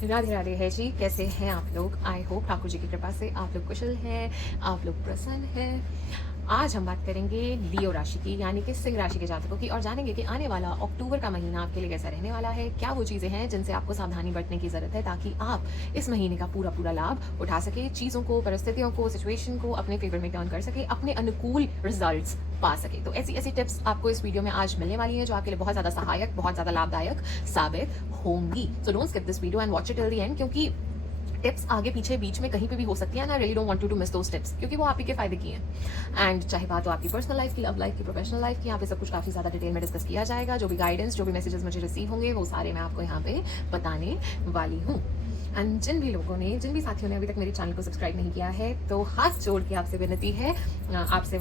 राधे राधे है जी। कैसे हैं आप लोग? आई होप ठाकुर जी की कृपा से आप लोग कुशल हैं, आप लोग प्रसन्न हैं। आज हम बात करेंगे लियो राशि की, यानी कि सिंह राशि के जातकों की, और जानेंगे कि आने वाला अक्टूबर का महीना आपके लिए कैसा रहने वाला है। क्या वो चीज़ें हैं जिनसे आपको सावधानी बरतने की ज़रूरत है ताकि आप इस महीने का पूरा पूरा लाभ उठा सके, चीज़ों को, परिस्थितियों को, सिचुएशन को अपने फेवर में टर्न कर सके, अपने अनुकूल रिजल्ट्स पा सके। तो ऐसी ऐसी टिप्स आपको इस वीडियो में आज मिलने वाली हैं जो आपके लिए बहुत ज़्यादा सहायक, बहुत ज़्यादा लाभदायक साबित होंगी। So don't skip this video and watch it till the end, क्योंकि टिप्स आगे पीछे बीच में कहीं पे भी हो सकती है ना। Really don't want to miss those tips, क्योंकि वो आप ही के फायदे की हैं। एंड चाहे बात हो आपकी पर्सनल लाइफ की, लव लाइफ की, प्रोफेशनल लाइफ की, यहाँ पे सब कुछ काफी ज्यादा डिटेल में डिस्कस किया जाएगा। जो भी गाइडेंस, जो भी मैसेजेस मुझे रिसीव होंगे वो सारे मैं आपको यहाँ पे बताने वाली हूँ। एंड जिन भी लोगों ने, जिन भी साथियों ने अभी तक मेरे चैनल को सब्सक्राइब नहीं किया है, तो हाथ जोड़ के आपसे विनती है, आपसे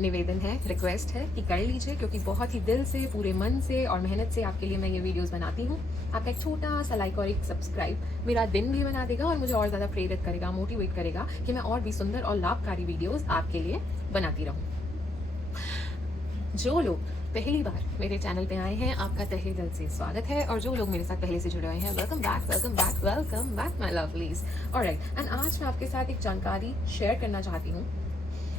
निवेदन है, रिक्वेस्ट है कि कर लीजिए, क्योंकि बहुत ही दिल से, पूरे मन से और मेहनत से आपके लिए मैं ये वीडियोस बनाती हूँ। आपका एक छोटा सा लाइक और एक सब्सक्राइब मेरा दिन भी बना देगा और मुझे और ज़्यादा प्रेरित करेगा, मोटिवेट करेगा कि मैं और भी सुंदर और लाभकारी वीडियोस आपके लिए बनाती रहूँ। जो लोग पहली बार मेरे चैनल पे आए हैं, आपका तहे दिल से स्वागत है, और जो लोग मेरे साथ पहले से जुड़े हुए हैं, welcome back, welcome back, welcome back my lovelies. Alright, and आज मैं आपके साथ एक जानकारी शेयर करना चाहती हूँ।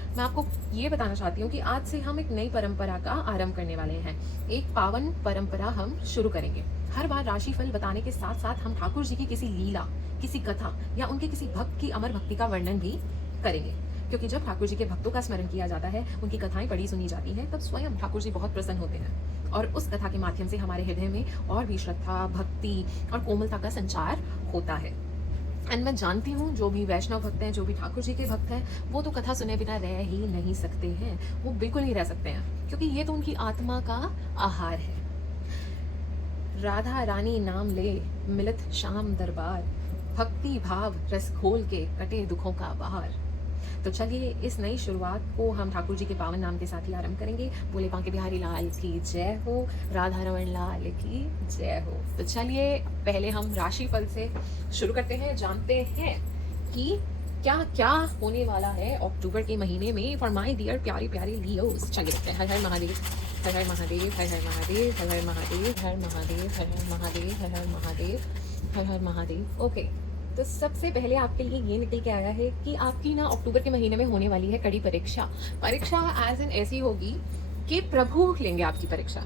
मैं आपको ये बताना चाहती हूँ कि आज से हम एक नई परंपरा का आरंभ करने वाले हैं। एक पावन परंपरा हम शुरू करेंगे। हर बार राशिफल बताने के साथ साथ हम ठाकुर जी की किसी लीला, किसी कथा या उनके किसी भक्त की अमर भक्ति का वर्णन भी करेंगे, क्योंकि जब ठाकुर जी के भक्तों का स्मरण किया जाता है, उनकी कथाएं पढ़ी सुनी जाती हैं, तब स्वयं ठाकुर जी बहुत प्रसन्न होते हैं और उस कथा के माध्यम से हमारे हृदय में और भी श्रद्धा, भक्ति और कोमलता का संचार होता है। एंड मैं जानती हूँ जो भी वैष्णव भक्त हैं, जो भी ठाकुर जी के भक्त हैं, वो तो कथा सुने बिना रह ही नहीं सकते हैं। वो बिल्कुल नहीं रह सकते हैं, क्योंकि ये तो उनकी आत्मा का आहार है। राधा रानी नाम ले मिलत श्याम दरबार, भक्ति भाव रस घोल के कटे दुखों का बहार। तो चलिए इस नई शुरुआत को हम ठाकुर जी के पावन नाम के साथ ही आरंभ करेंगे। बोले बांके बिहारी लाल की जय हो, राधा रमन लाल की जय हो। तो चलिए पहले हम राशिफल से शुरू करते हैं, जानते हैं कि क्या क्या होने वाला है अक्टूबर के महीने में फॉर माय डियर प्यारी प्यारी लियोस। चलिए देखते हैं। हर हर महादेव, हर हर महादेव, हर हर महादेव, हर हर महादेव, हर महादेव, हर हर महादेव, हर हर महादेव, हर हर महादेव। ओके, तो सबसे पहले आपके लिए ये निकल के आया है कि आपकी ना अक्टूबर के महीने में होने वाली है कड़ी परीक्षा। परीक्षा एज एन ऐसी होगी कि प्रभु लेंगे आपकी परीक्षा।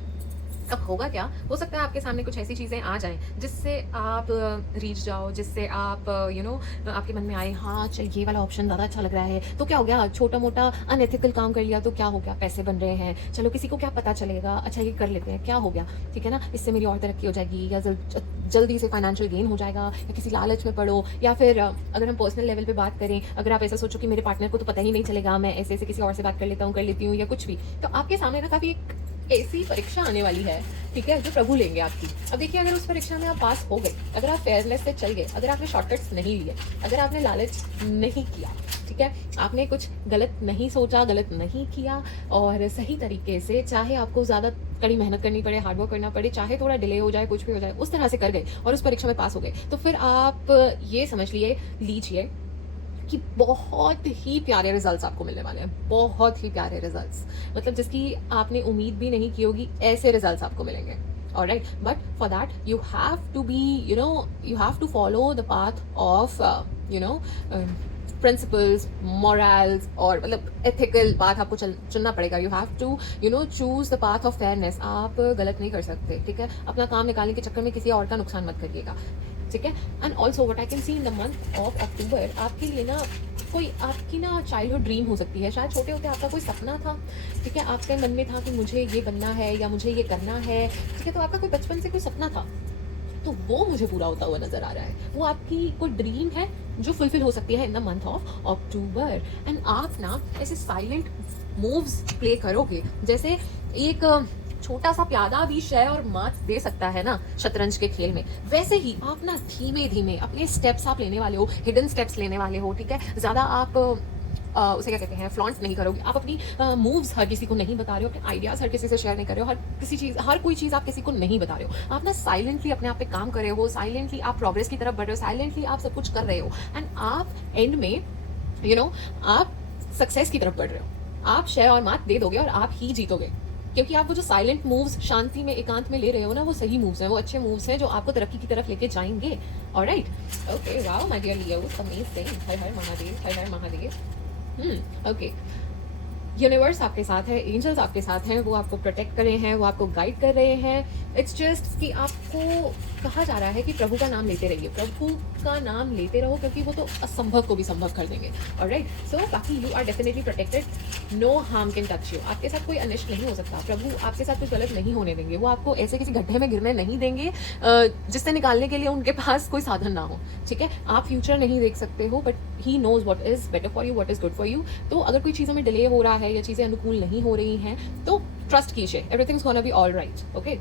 अब होगा क्या, हो सकता है आपके सामने कुछ ऐसी चीज़ें आ जाएं जिससे आप रीच जाओ, जिससे आप आपके मन में आए, हाँ चल ये वाला ऑप्शन ज़्यादा अच्छा लग रहा है, तो क्या हो गया, छोटा मोटा अनएथिकल काम कर लिया तो क्या हो गया, पैसे बन रहे हैं, चलो किसी को क्या पता चलेगा, अच्छा ये कर लेते हैं, क्या हो गया, ठीक है ना, इससे मेरी और तरक्की हो जाएगी, या जल्दी से फाइनेंशियल गेन हो जाएगा, या किसी लालच में पड़ो, या फिर अगर हम पर्सनल लेवल पे बात करें, अगर आप ऐसा सोचो कि मेरे पार्टनर को तो पता ही नहीं चलेगा, मैं ऐसे ऐसे किसी और से बात कर लेता हूँ, कर लेती हूँ, या कुछ भी, तो आपके सामने ना काफ़ी एक ऐसी परीक्षा आने वाली है, ठीक है, जो प्रभु लेंगे आपकी। अब देखिए, अगर उस परीक्षा में आप पास हो गए, अगर आप फेयरनेस से चल गए, अगर आपने शॉर्टकट्स नहीं लिए, अगर आपने लालच नहीं किया, ठीक है, आपने कुछ गलत नहीं सोचा, गलत नहीं किया, और सही तरीके से, चाहे आपको ज़्यादा कड़ी मेहनत करनी पड़े, हार्डवर्क करना पड़े, चाहे थोड़ा डिले हो जाए, कुछ भी हो जाए, उस तरह से कर गए और उस परीक्षा में पास हो गए, तो फिर आप ये समझ लीजिए कि बहुत ही प्यारे रिजल्ट्स आपको मिलने वाले हैं, बहुत ही प्यारे रिजल्ट्स, मतलब जिसकी आपने उम्मीद भी नहीं की होगी, ऐसे रिजल्ट्स आपको मिलेंगे। Alright, but for that you have to be, you have to follow the path of, principles, morals, और मतलब एथिकल पाथ आपको चुनना पड़ेगा। You have to choose the path of fairness. आप गलत नहीं कर सकते, ठीक है, अपना काम निकालने के चक्कर में किसी और का नुकसान मत करिएगा, ठीक है। And also what I can see in the month of अक्टूबर, आपके लिए ना कोई आपकी ना चाइल्डहुड ड्रीम हो सकती है। शायद छोटे होते आपका कोई सपना था, ठीक है, आपके मन में था कि मुझे ये बनना है या मुझे ये करना है, ठीक है, तो आपका कोई बचपन से कोई सपना था, तो वो मुझे पूरा होता हुआ नजर आ रहा है। वो आपकी कोई ड्रीम है जो फुलफिल हो सकती है इन the month of October. And आप ना ऐसे साइलेंट मूव्स प्ले करोगे, जैसे एक छोटा सा प्यादा भी शय और मात दे सकता है ना शतरंज के खेल में, वैसे ही आप ना धीमे धीमे अपने स्टेप्स आप लेने वाले हो, हिडन स्टेप्स लेने वाले हो, ठीक है, ज़्यादा आप उसे क्या कहते हैं, फ्लॉन्ट नहीं करोगे, आप अपनी मूव्स हर किसी को नहीं बता रहे हो, अपने आइडियाज हर किसी से शेयर नहीं कर रहे हो, हर कोई चीज़ आप किसी को नहीं बता रहे हो, आप ना साइलेंटली अपने आप पे काम कर रहे हो, साइलेंटली आप प्रोग्रेस की तरफ बढ़ रहे हो, साइलेंटली आप सब कुछ कर रहे हो, एंड आप एंड में आप सक्सेस की तरफ बढ़ रहे हो। आप शेयर और मात दे दोगे और आप ही जीतोगे, क्योंकि आप वो जो साइलेंट मूव्स शांति में एकांत में ले रहे हो ना, वो सही मूव्स हैं, वो अच्छे मूव्स हैं जो आपको तरक्की की तरफ लेके जाएंगे। Alright, okay, wow my dear Leo, amazing, Har her Mahadev, her her Mahadev. Okay, universe आपके साथ है, एंजल्स आपके साथ हैं, वो आपको प्रोटेक्ट कर रहे हैं, वो आपको गाइड कर रहे हैं। इट्स जस्ट कि आपको कहा जा रहा है कि प्रभु का नाम लेते रहिए, प्रभु का नाम लेते रहो, क्योंकि वो तो असंभव को भी संभव कर देंगे। ऑलराइट, सो बाकी you are definitely protected, no harm can touch you, आपके साथ कोई अनिष्ट नहीं हो सकता, प्रभु आपके साथ कुछ गलत नहीं होने देंगे, वो आपको ऐसे किसी गड्ढे में गिरने नहीं देंगे जिससे निकालने के लिए उनके पास कोई साधन ना हो। ठीक है, आप फ्यूचर नहीं देख सकते हो, but he knows what is better for you, what is good for you. तो अगर कोई चीज़ों में डिले हो रहा है या चीज़ें अनुकूल नहीं हो रही हैं, तो ट्रस्ट कीजिए, everything's gonna be all right. Okay,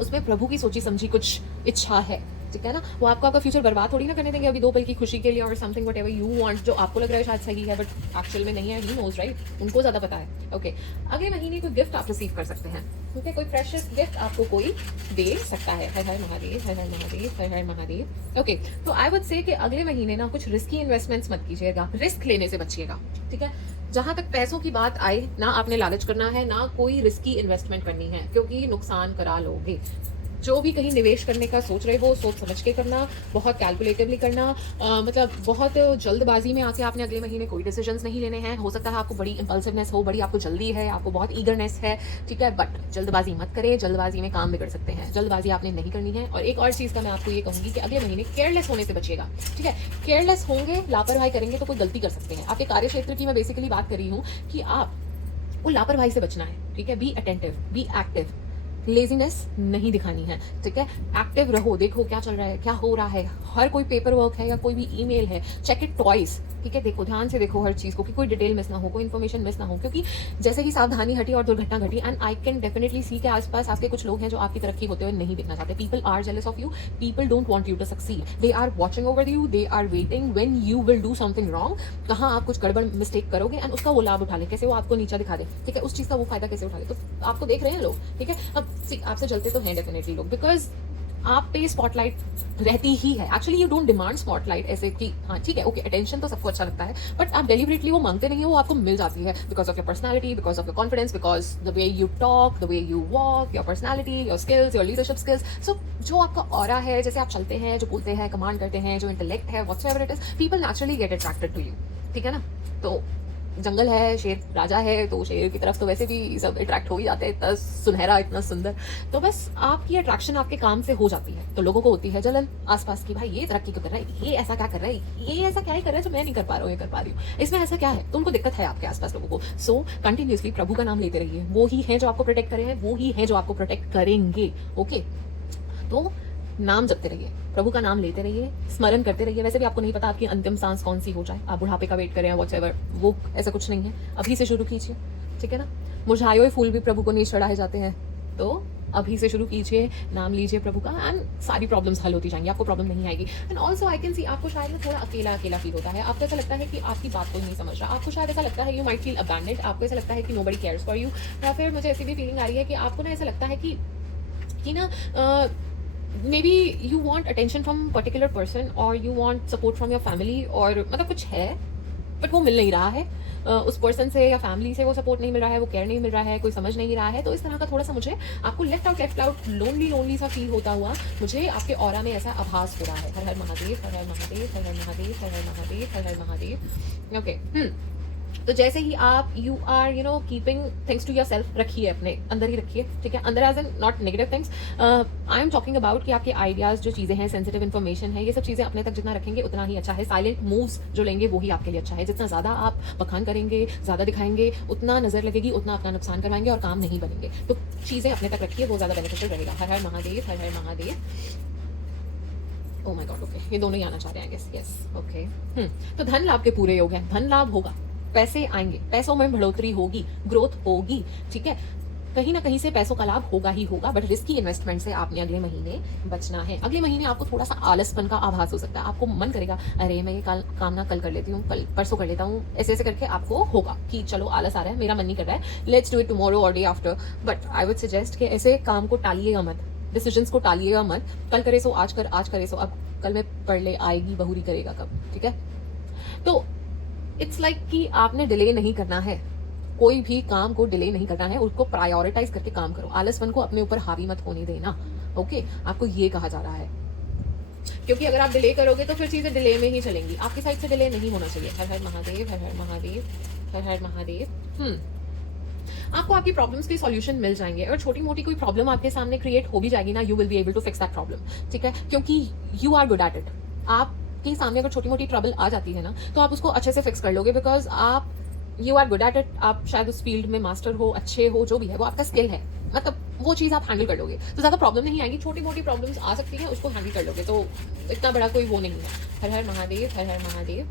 उसमें प्रभु की सोची समझी कुछ इच्छा है, ठीक है ना, वो आपको आपका फ्यूचर बर्बाद थोड़ी ना करने देंगे अभी 2 पल की खुशी के लिए, और समथिंग व्हाटएवर यू वांट, जो आपको लग रहा है शायद सही है बट एक्चुअल में नहीं है। ही नोज राइट, उनको ज़्यादा पता है। ओके, अगले महीने कोई गिफ्ट आप रिसीव कर सकते हैं, ठीक है, कोई प्रेशियस गिफ्ट आपको कोई दे सकता है। हर हर महादेव, हर हर महादेव, हर हर महादेव। ओके, तो आई वुड से कि अगले महीने ना कुछ रिस्की इन्वेस्टमेंट्स मत कीजिएगा, रिस्क लेने से बचिएगा। ठीक है, जहां तक पैसों की बात आए, ना आपने लालच करना है, ना कोई रिस्की इन्वेस्टमेंट करनी है, क्योंकि नुकसान करा लोगे। जो भी कहीं निवेश करने का सोच रहे हो, सोच समझ के करना, बहुत कैलकुलेटिवली करना, मतलब बहुत जल्दबाजी में आके आपने अगले महीने कोई डिसीजंस नहीं लेने हैं। हो सकता है आपको बड़ी इंपल्सिवनेस हो, बड़ी आपको जल्दी है, आपको बहुत ईगरनेस है, ठीक है, बट जल्दबाजी मत करें, जल्दबाजी में काम बिगड़ सकते हैं, जल्दबाजी आपने नहीं करनी है। और एक और चीज़ का मैं आपको ये कहूँगी कि अगले महीने केयरलेस होने से बचिएगा। ठीक है, केयरलेस होंगे, लापरवाही करेंगे तो कोई गलती कर सकते हैं। आपके कार्य क्षेत्र की मैं बेसिकली बात कर रही हूँ कि आप वो लापरवाही से बचना है। ठीक है, be attentive, be active, laziness नहीं दिखानी है। ठीक है, एक्टिव रहो, देखो क्या चल रहा है, क्या हो रहा है, हर कोई पेपर वर्क है या कोई भी ईमेल है, चेक इट ट्वाइस। ठीक है, देखो, ध्यान से देखो हर चीज़ को कि कोई डिटेल मिस ना हो, कोई इन्फॉर्मेशन मिस ना हो, क्योंकि जैसे ही सावधानी हटी और दुर्घटना घटी, एंड आई कैन डेफिनेटली सी के आसपास आपके कुछ लोग हैं जो आपकी तरक्की होते हुए नहीं देखना चाहते। People are jealous of you, people don't want you to succeed, they are watching over you, they are waiting when you will do something wrong, कहाँ आप कुछ गड़बड़ मिस्टेक करोगे एंड उसका वो लाभ उठा ले, कैसे वो आपको नीचा दिखा दे। ठीक है, उस चीज़ का वो फायदा कैसे उठा ले, तो आपको देख रहे हैं लोग। ठीक है, अब आपसे जलते तो हैं डेफिनेटली लोग, बिकॉज आप पे स्पॉटलाइट रहती ही है। Actually you don't demand spotlight ऐसे कि हाँ ठीक है, ओके, अटेंशन तो सबको अच्छा लगता है, बट आप डेलिबरेटली वो मांगते नहीं हो, वो आपको मिल जाती है because of your personality, because of your confidence, because the way you talk, the way you walk, your personality, your skills, your leadership skills. So जो आपका ऑरा है, जैसे आप चलते हैं, जो बोलते हैं, कमांड करते हैं, जो इंटेलेक्ट है, whatever it is, people naturally get attracted to you. ठीक है ना, तो जंगल है, शेर राजा है, तो शेर की तरफ तो वैसे भी सब अट्रैक्ट हो ही जाते हैं, इतना सुनहरा, इतना सुंदर। तो बस आपकी अट्रैक्शन आपके काम से हो जाती है, तो लोगों को होती है जलन आसपास की, भाई ये तरक्की क्यों कर रहा है, ये ऐसा क्या कर रहा है, ये ऐसा क्या ही कर रहा है जो मैं नहीं कर पा रहा हूँ, ये कर पा रही हूँ, इसमें ऐसा क्या है। तो उनको दिक्कत है आपके आसपास लोगों को। सो कंटिन्यूसली प्रभु का नाम लेते रहिए, वो ही है जो आपको प्रोटेक्ट करे हैं, वो ही है जो आपको प्रोटेक्ट करेंगे। ओके, तो नाम जपते रहिए, प्रभु का नाम लेते रहिए, स्मरण करते रहिए। वैसे भी आपको नहीं पता आपकी अंतिम सांस कौन सी हो जाए, आप बुढ़ापे का वेट करें व्हाटएवर, वो ऐसा कुछ नहीं है, अभी से शुरू कीजिए। ठीक है ना, मुरझाए हुए फूल भी प्रभु को नहीं चढ़ाए जाते हैं, तो अभी से शुरू कीजिए, नाम लीजिए प्रभु का, एंड सारी प्रॉब्लम्स हल होती जाएंगी, आपको प्रॉब्लम नहीं आएगी। And also I can see आपको शायद ना थोड़ा अकेला अकेला फील होता है, आपको ऐसा लगता है कि आपकी बात कोई नहीं समझ रहा, आपको शायद ऐसा लगता है यू माइट फील अबैंडेड, आपको ऐसा लगता है कि नोबडी केयर्स फॉर यू, या फिर मुझे ऐसी भी फीलिंग आ रही है कि आपको ना ऐसा लगता है कि ना maybe you want attention from particular person or you want support from your family, और मतलब कुछ है बट वो मिल नहीं रहा है, उस पर्सन से या फैमिली से वो सपोर्ट नहीं मिल रहा है, वो केयर नहीं मिल रहा है, कोई समझ नहीं रहा है। तो इस तरह का थोड़ा सा मुझे आपको लेफ्ट आउट लोनली सा फील होता हुआ मुझे आपके ऑरा में ऐसा आभास हो रहा है। हर हर महादेव, हर हर महादेव, हर हर महादेव, हर हर महादेव, हर हर महादेव। ओके, तो जैसे ही आप you are keeping things to yourself, रखिए अपने अंदर ही रखिए। ठीक है, अंदर as an not negative things, I am talking about कि आपके आइडियाज जो चीज़ें हैं, सेंसिटिव इन्फॉर्मेशन है, ये सब चीज़ें अपने तक जितना रखेंगे उतना ही अच्छा है। साइलेंट मूव्स जो लेंगे वो ही आपके लिए अच्छा है। जितना ज़्यादा आप बखान करेंगे, ज़्यादा दिखाएंगे, उतना नजर लगेगी, उतना अपना नुकसान करवाएंगे और काम नहीं बनेंगे। तो चीज़ें अपने तक रखिए, वो ज़्यादा बेनिफिशियल रहेगा। हर हर महादेव, हर हर Mahadev. Oh my God, okay, ये दोनों ही आना चाह रहे हैं, गेस यस, ओके। तो धन लाभ के पूरे योग हैं, धन लाभ होगा, पैसे आएंगे, पैसों में बढ़ोतरी होगी, ग्रोथ होगी। ठीक है, कहीं ना कहीं से पैसों का लाभ होगा ही होगा, बट रिस्की इन्वेस्टमेंट से आपने अगले महीने बचना है। अगले महीने आपको थोड़ा सा आलसपन का आभास हो सकता है, आपको मन करेगा अरे मैं ये काम ना कल कर लेती हूँ, कल परसों कर लेता हूँ, ऐसे ऐसे करके आपको होगा कि चलो आलस आ रहा है, मेरा मन नहीं कर रहा है, लेट्स डू इट टुमारो और day after. But I would suggest कि ऐसे काम को टालिएगा मत, डिसीजंस को टालिएगा मत, कल करे सो आज कर, आज करे सो अब, कल में पढ़ ले, आएगी बहुरी करेगा कब। ठीक है, तो इट्स लाइक कि आपने डिले नहीं करना है, कोई भी काम को डिले नहीं करना है, उसको प्रायोरिटाइज करके काम करो। आलसपन को अपने ऊपर हावी मत होने देना। ओके, आपको ये कहा जा रहा है, क्योंकि अगर आप डिले करोगे तो फिर चीज़ें डिले में ही चलेंगी। आपकी साइड से डिले नहीं होना चाहिए। हर हर महादेव, हर हर महादेव, हर हर महादेव। आपको आपकी प्रॉब्लम्स के सॉल्यूशन मिल जाएंगे। अगर छोटी मोटी कोई प्रॉब्लम आपके सामने क्रिएट हो भी जाएगी ना, you will be able to fix that problem. ठीक है, क्योंकि you are good at it. आपके सामने अगर छोटी मोटी ट्रबल आ जाती है ना, तो आप उसको अच्छे से फिक्स कर लोगे, बिकॉज आप you are good at it. आप शायद उस फील्ड में मास्टर हो, अच्छे हो, जो भी है वो आपका स्किल है। मतलब वो चीज़ आप हैंडल कर लोगे तो ज़्यादा प्रॉब्लम नहीं आएगी। छोटी मोटी प्रॉब्लम्स आ सकती हैं, उसको हैंडल कर लोगे तो इतना बड़ा कोई वो नहीं है। हर हर महादेव, हर हर महादेव।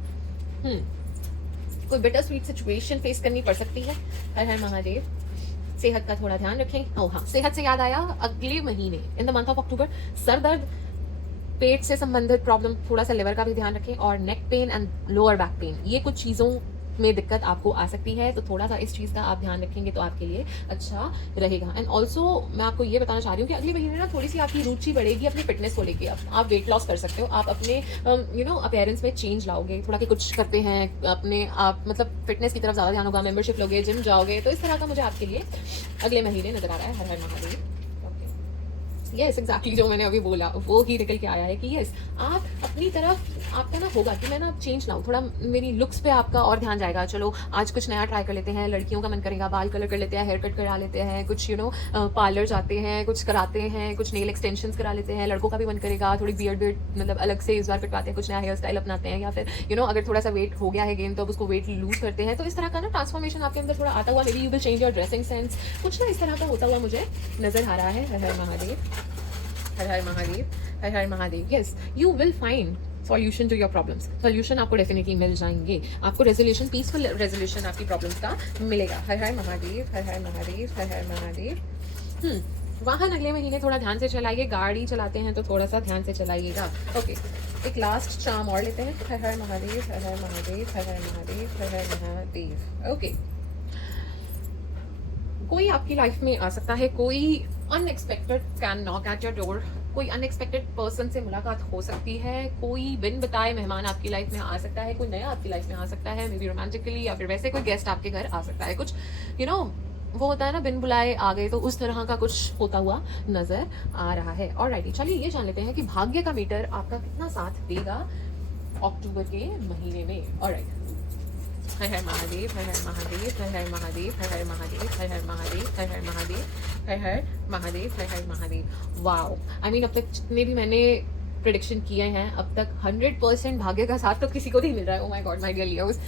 कोई बिटर स्वीट सिचुएशन फेस करनी पड़ सकती है। हर हर महादेव। सेहत का थोड़ा ध्यान रखें। ओह हाँ, सेहत से याद आया, अगले महीने इन the month of October sir दर्द, पेट से संबंधित प्रॉब्लम, थोड़ा सा लिवर का भी ध्यान रखें, और neck pain and lower back pain, ये कुछ चीज़ों में दिक्कत आपको आ सकती है। तो थोड़ा सा इस चीज़ का आप ध्यान रखेंगे तो आपके लिए अच्छा रहेगा। एंड ऑल्सो मैं आपको ये बताना चाह रही हूँ कि अगले महीने ना थोड़ी सी आपकी रुचि बढ़ेगी अपनी फिटनेस को लेके। आप वेट लॉस कर सकते हो, आप अपने अपीयरेंस में चेंज लाओगे, थोड़ा कि कुछ करते हैं अपने आप, मतलब फिटनेस की तरफ ज़्यादा ध्यान होगा, मेंबरशिप लोगे, जिम जाओगे, तो इस तरह का मुझे आपके लिए अगले महीने नजर आ रहा है। हर हर महादेव। यस एग्जैक्टली, जो मैंने अभी बोला वो ही निकल के आया है कि यस, आप अपनी तरफ आपका ना होगा कि मैं ना चेंज लाऊं, थोड़ा मेरी लुक्स पे आपका और ध्यान जाएगा। चलो आज कुछ नया ट्राई कर लेते हैं। लड़कियों का मन करेगा बाल कलर कर लेते हैं, हेयर कट करा लेते हैं, कुछ पार्लर जाते हैं, कुछ कराते हैं, कुछ नेल एक्सटेंशंस करा लेते हैं। लड़कों का भी मन करेगा थोड़ी बियर्ड मतलब अलग से इस बार कटवाते हैं, कुछ नया हेयर स्टाइल अपनाते हैं, या फिर अगर थोड़ा सा वेट हो गया है गेन तो अब उसको वेट लूज करते हैं। तो इस तरह का ना ट्रांसफॉर्मेशन आपके अंदर थोड़ा आता हुआ, may be you will change your dressing sense, कुछ ना इस तरह का होता हुआ मुझे नजर आ रहा है। हर हर महादेव, हर हर महादेव, हर हर Mahadev. Yes, you will find solution to your problems. Solution आपको डेफिनेटली मिल जाएंगे, आपको रेजोल्यूशन, पीसफुल रेजोल्यूशन आपकी प्रॉब्लम्स का मिलेगा। हर हर महादेव, हर हर महादेव, हर हर महादेव। वाहन अगले महीने थोड़ा ध्यान से चलाइए, गाड़ी चलाते हैं तो थोड़ा सा ध्यान से चलाइएगा। ओके, एक लास्ट चार्म और लेते हैं। हर हर महादेव, हर हर महादेव, हर हर महादेव, हर हर महादेव। ओके, कोई आपकी लाइफ में आ सकता है, कोई unexpected can knock at your door, कोई अनएक्सपेक्टेड पर्सन से मुलाकात हो सकती है, कोई बिन बताए मेहमान आपकी लाइफ में आ सकता है, कोई नया आपकी लाइफ में आ सकता है, मे बी रोमांटिकली, या फिर वैसे कोई गेस्ट आपके घर आ सकता है। कुछ वो होता है ना, बिन बुलाए आ गए, तो उस तरह का कुछ होता हुआ नजर आ रहा है। ऑलराइट, चलिए ये जान लेते हैं कि भाग्य का मीटर आपका कितना साथ देगा अक्टूबर के महीने में। Alright, her her Mahadev, her her Mahadev, her her Mahadev, her her Mahadev, her her Mahadev, her her Mahadev, her her Mahadev, her her Mahadev. Wow, I mean अब तक जितने भी मैंने प्रिडिक्शन किए हैं, अब तक 100% भाग्य का साथ तो किसी को नहीं मिल रहा है। Oh my God my dear Leos,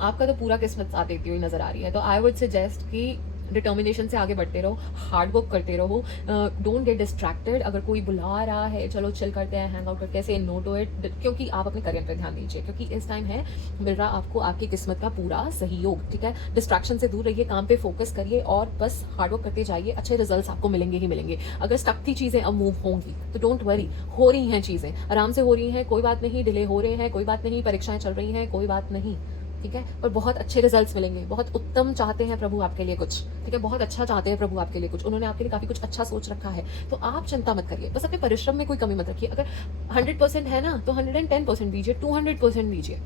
आपका तो पूरा किस्मत साथ देती हुई नजर आ रही है। तो आई वुड सजेस्ट कि डिटर्मिनेशन से आगे बढ़ते रहो, हार्ड वर्क करते रहो, डोंट गेट डिस्ट्रैक्टेड। अगर कोई बुला रहा है, चलो चिल करते हैं, हैंग आउट करके, से नो टू इट, क्योंकि आप अपने करियर पे ध्यान दीजिए, क्योंकि इस टाइम है मिल रहा आपको आपकी किस्मत का पूरा सहयोग। ठीक है, डिस्ट्रैक्शन से दूर रहिए, काम पे फोकस करिए और बस हार्ड वर्क करते जाइए, अच्छे रिजल्ट्स आपको मिलेंगे ही मिलेंगे। अगर स्टक थी चीज़ें अब मूव होंगी, तो डोंट वरी, हो रही हैं चीज़ें, आराम से हो रही हैं, कोई बात नहीं, डिले हो रहे हैं, कोई बात नहीं, परीक्षाएं चल रही हैं, कोई बात नहीं। ठीक है, पर बहुत अच्छे रिजल्ट्स मिलेंगे। बहुत उत्तम चाहते हैं प्रभु आपके लिए कुछ, ठीक है, बहुत अच्छा चाहते हैं प्रभु आपके लिए कुछ, उन्होंने आपके लिए काफी कुछ अच्छा सोच रखा है। तो आप चिंता मत करिए, बस अपने परिश्रम में कोई कमी मत रखिए। अगर 100% है ना, तो 110% दीजिए, 200% दीजिए।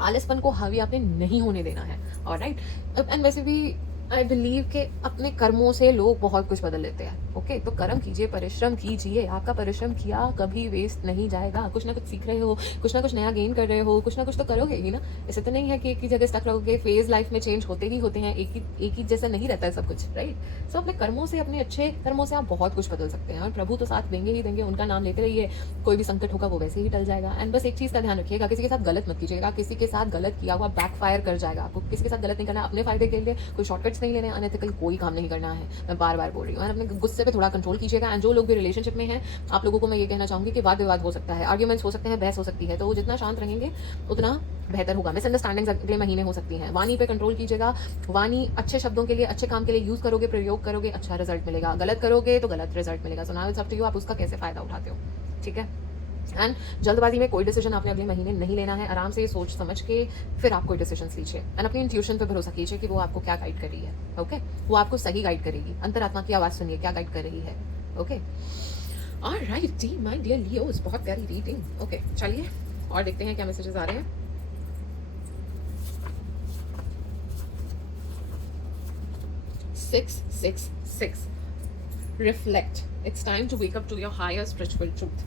आलसपन को हावी आपने नहीं होने देना है। ऑलराइट, एंड वैसे भी आई बिलीव कि अपने कर्मों से लोग बहुत कुछ बदल लेते हैं। ओके, तो कर्म कीजिए, परिश्रम कीजिए, आपका परिश्रम किया कभी वेस्ट नहीं जाएगा। कुछ ना कुछ सीख रहे हो, कुछ ना कुछ नया गेन कर रहे हो, कुछ ना कुछ तो करोगे ही ना। ऐसे तो नहीं है कि एक ही जगह स्टक रहोगे, फेज लाइफ में चेंज होते ही होते हैं, एक ही जैसा नहीं रहता है सब कुछ, राइट। सो अपने कर्मों से, अपने अच्छे कर्मों से आप बहुत कुछ बदल सकते हैं, और प्रभु तो साथ देंगे ही देंगे, उनका नाम लेते रहिए, कोई भी संकट होगा वो वैसे ही टल जाएगा। एंड बस एक चीज़ का ध्यान रखिएगा, किसी के साथ गलत मत कीजिएगा, किसी के साथ गलत किया हुआ बैकफायर कर जाएगा। आपको किसी के साथ गलत नहीं करना, अपने फायदे के लिए कोई शॉर्टकट्स नहीं लेने, अनएथिकल कोई काम नहीं करना है। मैं बार बार बोल रही हूँ, और अपने गुस्से पे थोड़ा कंट्रोल कीजिएगा। एंड जो लोग भी रिलेशनशिप में हैं, आप लोगों को मैं ये कहना चाहूँगी कि वाद विवाद हो सकता है, आर्ग्यूमेंट्स हो सकते हैं, बहस हो सकती है, तो वो जितना शांत रहेंगे उतना बेहतर होगा। मिसअंडरस्टैंडिंग्स अगले महीने हो सकती हैं, वाणी पे कंट्रोल कीजिएगा। वाणी अच्छे शब्दों के लिए, अच्छे काम के लिए यूज करोगे, प्रयोग करोगे, अच्छा रिजल्ट मिलेगा। गलत करोगे तो गलत रिजल्ट मिलेगा। So now it's up to you, आप उसका कैसे फायदा उठाते हो। ठीक है, एंड जल्दबाजी में कोई डिसीजन आपने अगले महीने नहीं लेना है। आराम से सोच समझ के फिर आप कोई डिसीजन लीजिए, एंड अपनी इंट्यूशन पे भरोसा कीजिए कि वो आपको क्या गाइड कर रही है। ओके, वो आपको सही गाइड करेगी। अंतरात्मा की आवाज़ सुनिए, क्या गाइड कर रही है। ओके, ऑलराइट जी माय डियर लियोस, बहुत प्यारी रीडिंग। ओके, चलिए और देखते हैं क्या मैसेजेस आ रहे हैं। 666. Reflect. It's time to wake up to your higher spiritual truth.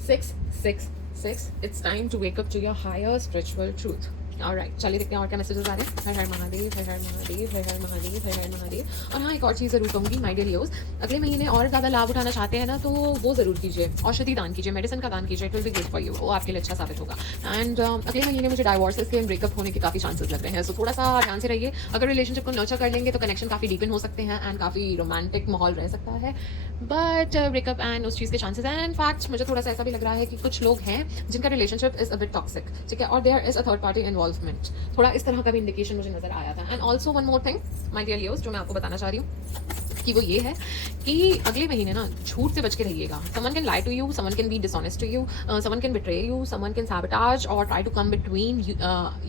666. It's time to wake up to your higher spiritual truth. Alright, चलिए देखते हैं और क्या मैसेजेस आ रहे हैं. हर हर महादेव, हर हर महादेव, हर हर महादेव, हर हर महादेव. और हाँ, एक और चीज़ ज़रूर कहूँगी माय डियर लियोस, अगले महीने और ज़्यादा लाभ उठाना चाहते हैं ना, तो वो ज़रूर कीजिए. औषधि दान कीजिए, मेडिसिन का दान कीजिए. It will be good for you, वो आपके लिए अच्छा साबित होगा. एंड अगले महीने मुझे डाइवोर्सेस के ब्रेकअप होने के काफ़ी चांसेस लग रहे हैं. सो थोड़ा सा ध्यान से रहिए. अगर रिलेशनशिप को नर्चर कर लेंगे तो कनेक्शन काफ़ी डीपन हो सकते हैं एंड काफ़ी रोमांटिक माहौल रह सकता है. बट ब्रेकअप एंड उस चीज़ के चांसेस हैं. इन फैक्ट मुझे थोड़ा सा ऐसा भी लग रहा है कि कुछ लोग हैं जिनका relationship is a bit toxic, ठीक है, और there is a third party involvement. थोड़ा इस तरह का भी इंडिकेशन मुझे नजर आया था. And also one more thing my dear Leos, जो मैं आपको बताना चाह रही हूँ कि वो ये है कि अगले महीने ना झूठ से बच के रहिएगा. Someone can lie to you, someone can be dishonest to you, someone can betray you, someone can sabotage or try to come between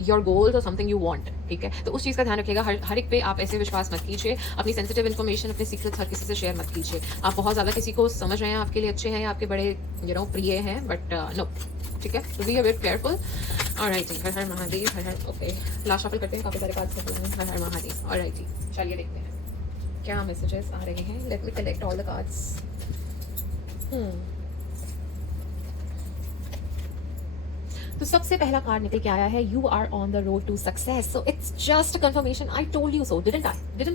your goals or something you want, ठीक है. तो उस चीज़ का ध्यान रखिएगा. हर एक पे आप ऐसे विश्वास मत कीजिए. अपनी सेंसिटिव इन्फॉर्मेशन, अपने सीक्रेट्स हर किसी से शेयर मत कीजिए. आप बहुत ज़्यादा किसी को समझ रहे हैं, आपके लिए अच्छे हैं या आपके बड़े प्रिय हैं, बट नो, ठीक है. तो be a bit careful. Alright जी, हर हर महादेव, हर हर. ओके, लास्ट शफल करते हैं, काफ़ी सारे कार्ड्स हैं. हर हर महादेव. ऑलराइट जी, चलिए देखते हैं क्या मैसेजेस आ रहे हैं. Let me collect all the cards. तो सबसे पहला कार्ड निकल के आया है, you are on the road to success. So it's just confirmation. I told you so, didn't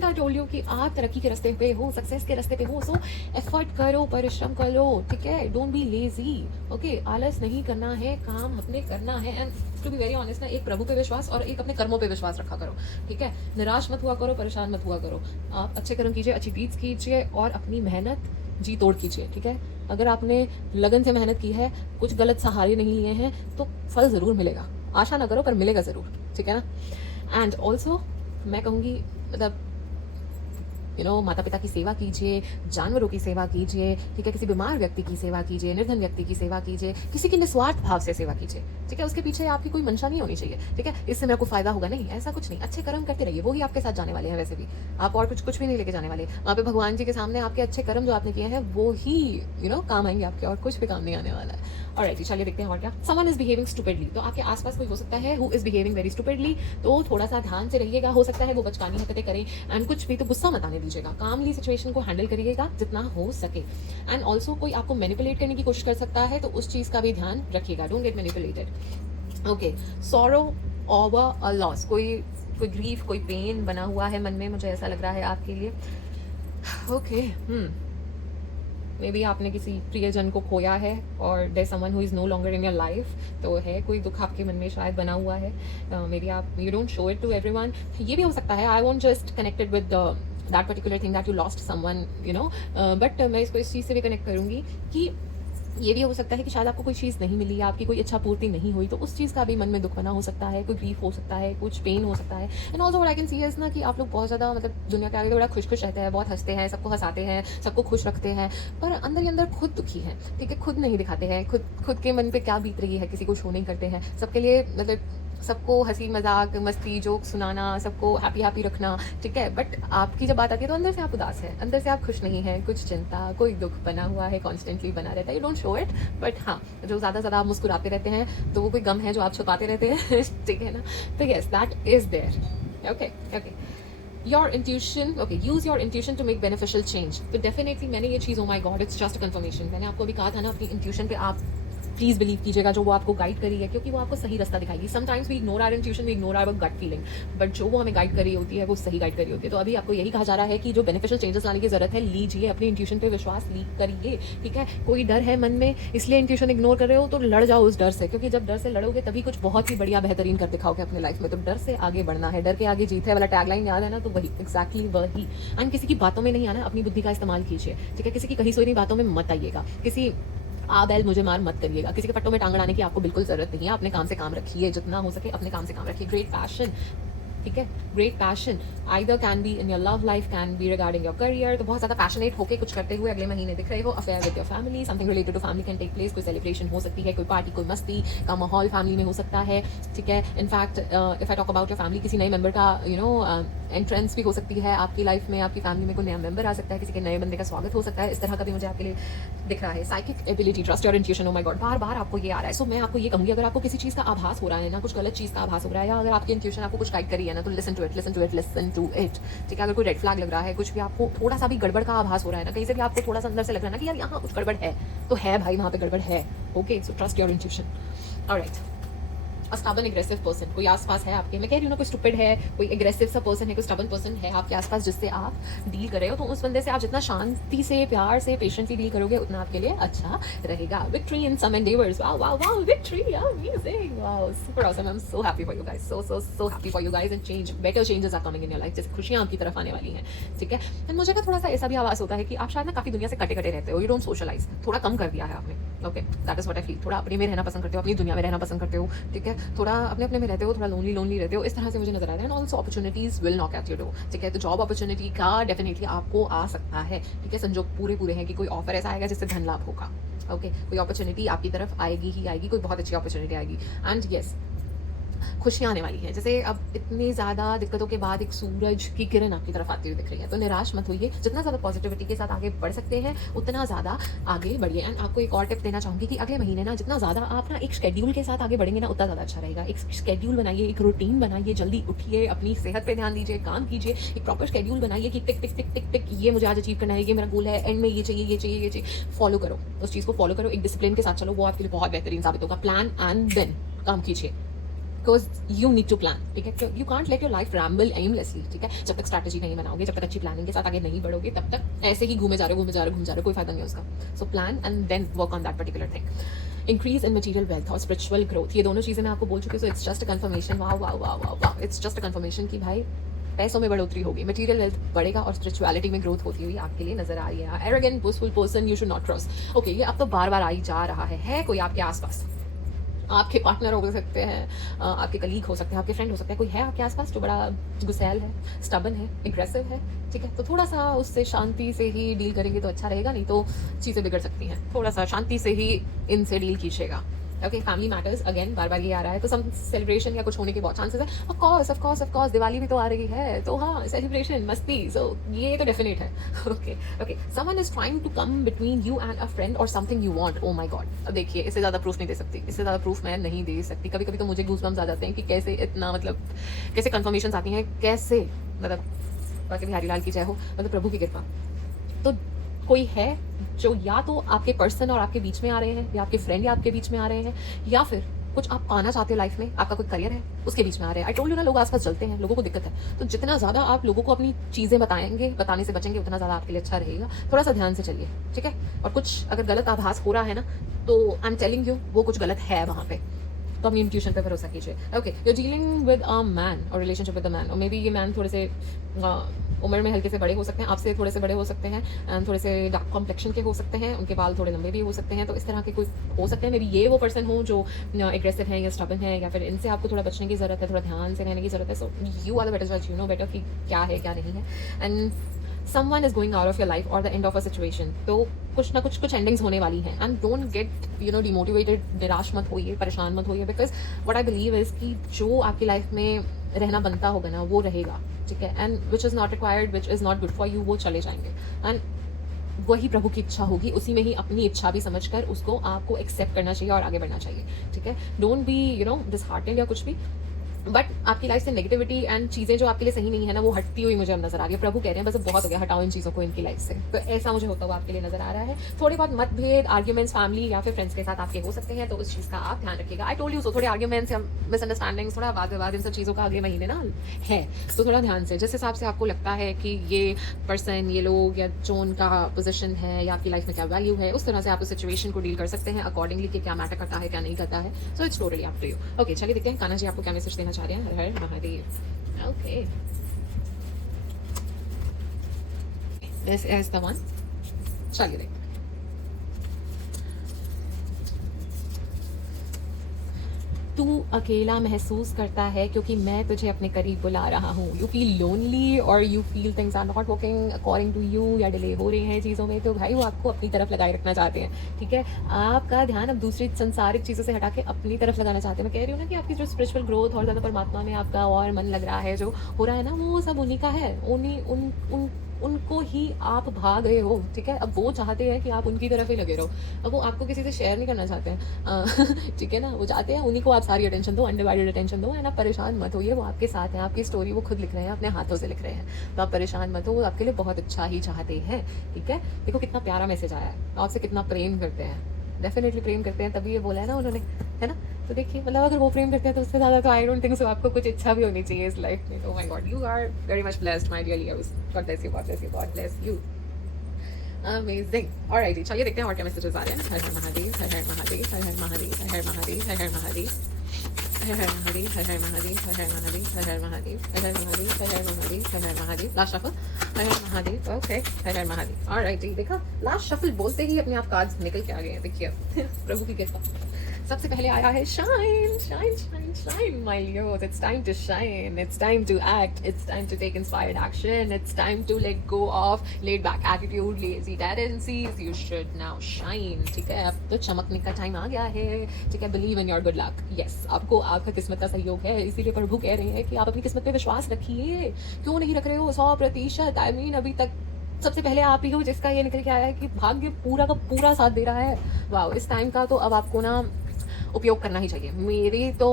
I told you कि आप तरक्की के रास्ते पे हो, सक्सेस के रास्ते पे हो. सो एफर्ट करो, परिश्रम करो, ठीक है. Don't be lazy, okay. आलस नहीं करना है, काम अपने करना है. And to be very honest ना, एक प्रभु पे विश्वास और एक अपने कर्मों पे विश्वास रखा करो, ठीक है. निराश मत हुआ करो, परेशान मत हुआ करो. आप अच्छे कर्म कीजिए, अच्छी डीड्स कीजिए और अपनी मेहनत जी तोड़ कीजिए, ठीक है. अगर आपने लगन से मेहनत की है, कुछ गलत सहारे नहीं लिए हैं, तो फल ज़रूर मिलेगा. आशा ना करो, पर मिलेगा ज़रूर, ठीक है ना. एंड ऑल्सो मैं कहूँगी, मतलब माता पिता की सेवा कीजिए, जानवरों की सेवा कीजिए, ठीक है. किसी बीमार व्यक्ति की सेवा कीजिए, निर्धन व्यक्ति की सेवा कीजिए, किसी की निस्वार्थ भाव से सेवा कीजिए, ठीक है. उसके पीछे आपकी कोई मंशा नहीं होनी चाहिए, ठीक है. इससे मेरे को फायदा होगा, नहीं, ऐसा कुछ नहीं. अच्छे कर्म करते रहिए, वो ही आपके साथ जाने वाले हैं. वैसे भी आप और कुछ भी नहीं लेके जाने वाले. वहाँ पे भगवान जी के सामने आपके अच्छे कर्म जो आपने किए हैं वो ही काम आएंगे आपके, और कुछ भी काम नहीं आने वाला है. ऑलराइट, चलिए देखते हैं और क्या. Someone is behaving stupidly. तो आपके आसपास कोई हो सकता है who is behaving very stupidly. तो थोड़ा सा ध्यान से रहिएगा. हो सकता है वो बचकानी हरकतें करें. एंड कुछ भी तो गुस्सा मत आने दीजिएगा. कामली सिचुएशन को हैंडल करिएगा जितना हो सके. एंड ऑल्सो कोई आपको मैनिपुलेट करने की कोशिश कर सकता है, तो उस चीज़ का भी ध्यान रखिएगा. Don't get manipulated, okay. Sorrow over a loss. कोई ग्रीफ, कोई पेन बना हुआ है मन में, मुझे ऐसा लग रहा है आपके लिए. ओके, मे बी आपने किसी प्रियजन को खोया है और there someone who is no longer in your life. तो है कोई दुख आपके मन में शायद बना हुआ है. मे बी आप you don't show it to everyone. ये भी हो सकता है. I won't just connected with that particular thing that you lost someone, but मैं इसको इस चीज़ से भी कनेक्ट करूँगी कि ये भी हो सकता है कि शायद आपको कोई चीज़ नहीं मिली, आपकी कोई इच्छा पूर्ति नहीं हुई, तो उस चीज़ का भी मन में दुख बना हो सकता है. कोई ग्रीफ हो सकता है, कुछ पेन हो सकता है. And also what I can see is ना कि आप लोग बहुत ज़्यादा मतलब दुनिया के आगे बड़ा खुश रहते हैं, बहुत हंसते हैं, सबको हंसाते हैं, सबको खुश रखते हैं, पर अंदर ही अंदर खुद दुखी हैं, ठीक है. खुद नहीं दिखाते हैं, खुद के मन पे क्या बीत रही है किसी को शो नहीं करते हैं. सबके लिए मतलब सबको हंसी मजाक मस्ती जोक सुनाना, सबको हैप्पी रखना, ठीक है. बट आपकी जब बात आती है तो अंदर से आप उदास हैं, अंदर से आप खुश नहीं हैं. कुछ चिंता, कोई दुख बना हुआ है, कॉन्स्टेंटली बना रहता है. You don't show it, but हाँ, जो ज़्यादा आप मुस्कुराते रहते हैं तो वो कोई गम है जो आप छुपाते रहते हैं, ठीक है ना. तो yes, that is there. Okay. Your intuition, okay, use your intuition to make beneficial change. तो definitely मैंने ये चीज़, oh my god, it's just a confirmation. मैंने आपको अभी कहा था ना, अपनी intuition पे आप प्लीज़ बिलीव कीजिएगा, जो वो आपको गाइड कर रही है, क्योंकि वो आपको सही रास्ता दिखाएगी. Sometimes we ignore our intuition, we ignore our gut feeling, but जो वो हमें गाइड कर रही होती है वो सही गाइड कर रही होती है. तो अभी आपको यही कहा जा रहा है कि जो बेनिफिशियल चेंजेस लाने की जरूरत है, लीजिए, अपनी इंट्यूशन पे विश्वास करिए, ठीक है. कोई डर है मन में, इसलिए इंट्यूशन इग्नोर कर रहे हो, तो लड़ जाओ उस डर से, क्योंकि जब डर से लड़ोगे तभी कुछ बहुत ही बढ़िया बेहतरीन कर दिखाओगे अपने लाइफ में. तो डर से आगे बढ़ना है, डर के आगे जीत है वाला टैगलाइन याद है ना, तो वही एक्जैक्टली वही. एंड किसी की बातों में नहीं आना, अपनी बुद्धि का इस्तेमाल कीजिए, ठीक है. किसी की कहीं सोई नहीं बातों में मत आइएगा. किसी आ बैल मुझे मार मत करिएगा. किसी के पट्टों में टांग अड़ाने की आपको बिल्कुल जरूरत नहीं है. अपने काम से काम रखिए, जितना हो सके अपने काम से काम रखिए. ग्रेट पैशन, ठीक है. Great passion either can be in your love life, can be regarding your career. तो बहुत ज़्यादा पैशनेट होकर कुछ करते हुए अगले महीने दिख रहे हो. Affair with your family, something related to family can take place. कोई सेलिब्रेशन हो सकती है, कोई पार्टी, कोई मस्ती का माहौल फैमिली में हो सकता है, ठीक है. In fact if I talk about your family, किसी नए मेंबर का एंट्रेंस भी हो सकती है आपकी लाइफ में. आपकी फैमिली में कोई नया मेंबर आ सकता है, किसी के नए बंदे का स्वागत हो सकता है. इस तरह का भी मुझे आपके लिए दिख रहा है. Psychic ability, trust your intuition. Oh my God, बार आपको ये आ रहा है. सो मैं आपको ये कहूँगी, अगर आपको किसी चीज़ का आभास हो रहा है ना, कुछ गलत चीज़ का आभास हो रहा है, या अगर आपकी इंट्यूशन आपको कुछ गाइड कर रही है ना, तो listen to it, listen to it, listen to it. ठीक है, अगर कोई रेड फ्लैग लग रहा है, कुछ भी आपको थोड़ा सा भी गड़बड़ का आभास हो रहा है ना, कहीं से भी आपको थोड़ा सा अंदर से लग रहा है ना कि यार यहाँ कुछ गड़बड़ है, तो है भाई, वहाँ पे गड़बड़ है। Okay, so trust your intuition. Alright, stubborn aggressive person कोई आसपास है आपके, मैं कह रही हूँ ना, कोई स्टूपिड है, कोई एग्रेसिव सा पर्सन है, कोई स्टबन पर्सन है आपके आसपास जिससे आप डील कर रहे हो, तो उस बंदे से आप जितना शांति से, प्यार से, पेशेंटली डील करोगे उतना आपके लिए अच्छा रहेगा। Victory in some endeavours, wow wow wow, victory, amazing, wow, super awesome, I am so happy for you guys, so happy for you guys, and change, better changes are coming in your life, जैसे खुशियां आपकी तरफ आने वाली हैं। ठीक है, and मुझे ना थोड़ा सा ऐसा भी आवाज होता है कि आप शायद ना काफी दुनिया से कटे कटे रहते हो, यू डोंट सोशलाइज, थोड़ा कम कर दिया है आपने। Okay, that is what I feel, थोड़ा अपने में रहना पसंद करते हो, अपनी दुनिया में रहना पसंद करते हो। ठीक है, थोड़ा अपने में रहते हो, थोड़ा लोनली रहते हो, इस तरह से मुझे नजर आ रहा है। And also opportunities will knock at your door. ठीक है, तो जॉब अपॉर्चुनिटी का डेफिनेटली आपको आ सकता है। ठीक है, संजोग पूरे हैं कि कोई ऑफर ऐसा आएगा जिससे धन लाभ होगा। ओके, कोई अपॉर्चुनिटी आपकी तरफ आएगी ही आएगी, कोई बहुत अच्छी अपॉर्चुनिटी आएगी। एंड यस, खुशियाँ आने वाली हैं। जैसे अब इतनी ज़्यादा दिक्कतों के बाद एक सूरज की किरण आपकी तरफ आती हुई दिख रही है, तो निराश मत होइए। जितना ज़्यादा पॉजिटिविटी के साथ आगे बढ़ सकते हैं उतना ज़्यादा आगे बढ़िए। एंड आपको एक और टिप देना चाहूँगी कि अगले महीने ना जितना ज़्यादा आप ना एक शेड्यूल के साथ आगे बढ़ेंगे ना, उतना ज़्यादा अच्छा रहेगा। एक शेड्यूल बनाइए, एक रूटीन बनाइए, जल्दी उठिए, अपनी सेहत पर ध्यान दीजिए, काम कीजिए, एक प्रॉपर शेड्यूल बनाइए कि टिक टिक टिक टिक टिक, ये मुझे आज अचीव करना है, ये मेरा गोल है, एंड में ये चाहिए, ये चाहिए, ये चाहिए। फॉलो करो, उस चीज़ को फॉलो करो, एक डिसिप्लिन के साथ चलो, वो आपके लिए बहुत बेहतरीन साबित होगा। प्लान एंड देन काम कीजिए, because you need to plan. ठीक है, you can't let your life ramble aimlessly. ठीक है, जब तक स्ट्रैटेजी नहीं बनाओगे, जब तक अच्छी प्लानिंग के साथ आगे नहीं बढ़ोगे, तब तक ऐसे ही घूमे जा रहे हो, कोई फायदा नहीं है उसका। So plan and then work on that particular thing. Increase in material wealth और स्पिरिचुअल ग्रोथ, ये दोनों चीज़ें मैं आपको बोल चुकी हूँ। So it's just a confirmation, वाह वाह वाह वाह वाह, इट्स जस्ट अ कन्फर्मेशन कि भाई पैसों में बढ़ोतरी होगी, मटीरियल वेल्थ बढ़ेगा और स्पिरिचुअलिटी में ग्रोथ होती हुई आपके लिए नजर आ रही है। Arrogant boastful person you should not cross. Okay, ये अब तो बार बार आई जा रहा है कोई आपके आसपास, आपके पार्टनर हो सकते हैं, आपके कलीग हो सकते हैं, आपके फ्रेंड हो सकते हैं, कोई है आपके आसपास जो बड़ा गुस्सैल है, स्टबन है, एग्रेसिव है। ठीक है, तो थोड़ा सा उससे शांति से ही डील करेंगे तो अच्छा रहेगा, नहीं तो चीज़ें बिगड़ सकती हैं। थोड़ा सा शांति से ही इनसे डील कीजिएगा। ओके, फैमिली मैटर्स, अगेन बार बार ये आ रहा है, तो सम सेलिब्रेशन या कुछ होने के बहुत चांसेस है। ऑफ कोर्स दिवाली भी तो आ रही है, तो हाँ, सेलिब्रेशन, मस्ती, सो ये तो डेफिनेट है। Okay okay, someone is trying to come between you and a friend or something you want. Oh my God, अब देखिए, इससे ज़्यादा प्रूफ नहीं दे सकती, इससे ज़्यादा प्रूफ मैं नहीं दे सकती। कभी कभी तो मुझे गूज़बम्स आ जाते हैं कि कैसे इतना, मतलब कैसे कन्फर्मेशन आती हैं, कैसे, मतलब बाकी बिहारी लाल की जय हो, मतलब प्रभु की कृपा। तो कोई है जो या तो आपके पर्सन और आपके बीच में आ रहे हैं, या आपके फ्रेंड या आपके बीच में आ रहे हैं, या फिर कुछ आप पाना चाहते हो लाइफ में, आपका कोई करियर है, उसके बीच में आ रहे हैं। आई टोल्ड यू ना, लोग आसपास जलते हैं, लोगों को दिक्कत है। तो जितना ज़्यादा आप लोगों को अपनी चीज़ें बताएंगे, बताने से बचेंगे, उतना ज़्यादा आपके लिए अच्छा रहेगा। थोड़ा सा ध्यान से चलिए, ठीक है। और कुछ अगर गलत आभास हो रहा है ना, तो आई एम टेलिंग यू वो कुछ गलत है वहाँ पे, तो अपनी इंट्यूशन पे भरोसा कीजिए। Okay, you dealing with a man और रिलेशनशिप विद अ मैन, और मे बी ये मैन थोड़े से उम्र में हल्के से बड़े हो सकते हैं, आपसे थोड़े से बड़े हो सकते हैं, एंड थोड़े से डार्क कॉम्प्लेक्शन के हो सकते हैं, उनके बाल थोड़े लंबे भी हो सकते हैं। तो इस तरह के कोई हो सकते हैं, मे बी ये वो पर्सन हो जो एग्रेसिव है या स्टबन है, या फिर इनसे आपको थोड़ा बचने की ज़रूरत है, थोड़ा ध्यान से रहने की ज़रूरत है। So you are the better जज, यू नो बेटर कि क्या है क्या नहीं है। And someone is going out of your life or the end of a situation, तो कुछ ना कुछ एंडिंग्स होने वाली हैं। एंड डोंट गेट डिमोटिवेटेड, निराश मत होइए, परेशान मत होइए, because what I believe is कि जो आपकी लाइफ में रहना बनता होगा ना, वो रहेगा, ठीक है। And which is not required, which is not good for you, वो चले जाएंगे। एंड वही प्रभु की इच्छा होगी, उसी में ही अपनी इच्छा भी समझकर उसको आपको एक्सेप्ट करना चाहिए और आगे बढ़ना चाहिए, ठीक है। डोंट बी डिसहार्टेंड या कुछ भी, बट आपकी लाइफ से नेगेटिविटी एंड चीज़ें जो आपके लिए सही नहीं है ना, वो हटती हुई मुझे अब नजर आ रही है। प्रभु कह रहे हैं बस बहुत हो गया, हटाओ इन चीज़ों को इनकी लाइफ से। तो ऐसा मुझे होता हुआ आपके लिए नजर आ रहा है। थोड़े बहुत मतभेद, आर्ग्यूमेंट्स फैमिली या फिर फ्रेंड्स के साथ आपके हो सकते हैं, तो उस चीज़ का आप ध्यान रखिएगा। आई टोल्ड यू सो, थोड़े आर्ग्यूमेंट्स या मिसअंडरस्टैंडिंग्स, थोड़ा वाद विवाद, इन सब चीज़ों का अगले महीने ना है, तो थोड़ा ध्यान से, जिस हिसाब से आपको लगता है कि ये पर्सन, ये लोग, या जो उनका पोजिशन है या आपकी लाइफ में क्या वैल्यू है, उस तरह से आप उस सिचुएशन को डील कर सकते हैं अकॉर्डिंगली कि क्या मैटर करता है क्या नहीं करता है। So it's totally up to you. Okay, चलिए देखते हैं कान्हा जी आपको क्या मैसेज देना चाह रहे हैं। हर हर Mahadev. Okay, this is the one. चलिए देखते हैं। तू अकेला महसूस करता है क्योंकि मैं तुझे अपने करीब बुला रहा हूँ। यू फील लोनली और you feel things are not working according to you, या डिले हो रही हैं चीज़ों में, तो भाई वो आपको अपनी तरफ लगाए रखना चाहते हैं, ठीक है। आपका ध्यान अब दूसरी संसारिक चीज़ों से हटा के अपनी तरफ लगाना चाहते हैं। मैं कह रही हूँ ना कि आपकी जो स्पिरिचुअल ग्रोथ और ज़्यादा परमात्मा में आपका और मन लग रहा है, जो हो रहा है ना, वो सब उन्हीं का है, उन्हीं उनको ही आप भा गए हो, ठीक है? अब वो चाहते हैं कि आप उनकी तरफ ही लगे रहो। अब वो आपको किसी से शेयर नहीं करना चाहते हैं ठीक है ना? वो चाहते हैं उन्हीं को आप सारी अटेंशन दो, अनडिवाइडेड अटेंशन दो, एंड आप परेशान मत होइए, वो आपके साथ हैं, आपकी स्टोरी वो खुद लिख रहे हैं, अपने हाथों से लिख रहे हैं। तो आप परेशान मत हो, वो आपके लिए बहुत अच्छा ही चाहते हैं, ठीक है? देखो कितना प्यारा मैसेज आया है, आपसे कितना प्रेम करते हैं, डेफिनेटली प्रेम करते हैं, तभी ये बोला है ना उन्होंने, है ना? तो देखिए मतलब अगर वो प्रेम करते हैं तो उससे ज़्यादा तो आई डोंट थिंक सो आपको कुछ इच्छा भी होनी चाहिए इस लाइफ में। Oh my God, you are very much blessed my dear Leos, God bless you, God bless you, God bless you. Amazing. Alright, चलिए देखते हैं और क्या मैसेजेस आ रहे हैं। हर हर महादेव, हर हर महादेव, हर हर महादेव, हर हर महादेव, हर हर महादेव, हर हर महादेव, हर हर महादेव, हर हर महादेव, हर हर महादेव, हर हर महादेव, हर हर महादेव, हर हर महादेव। लास्ट शफल, हर हर महादेव, ओके, हर हर महादेव। ऑलराइट, देखा लास्ट शफल बोलते ही अपने आप कार्ड्स निकल के आ गए हैं, देखिए प्रभु की कृपा। सबसे पहले आया है shine shine shine shine my Leos, it's time to shine, it's time to act, it's time to take inspired action, it's time to let go of laid back attitude, lazy tendencies, you should now shine, ठीक है? अब तो चमकने का time आ गया है, ठीक है? Believe in your good luck, yes, आपको आपका किस्मत का सहयोग है, इसीलिए प्रभु कह रहे हैं कि आप अपनी किस्मत पे विश्वास रखिए। क्यों नहीं रख रहे हो 100%? आई मीन अभी तक सबसे पहले आप ही हो जिसका ये निकल के आया है कि भाग्य पूरा का पूरा साथ दे रहा है। वाह, इस टाइम का तो अब आपको ना उपयोग करना ही चाहिए, मेरी तो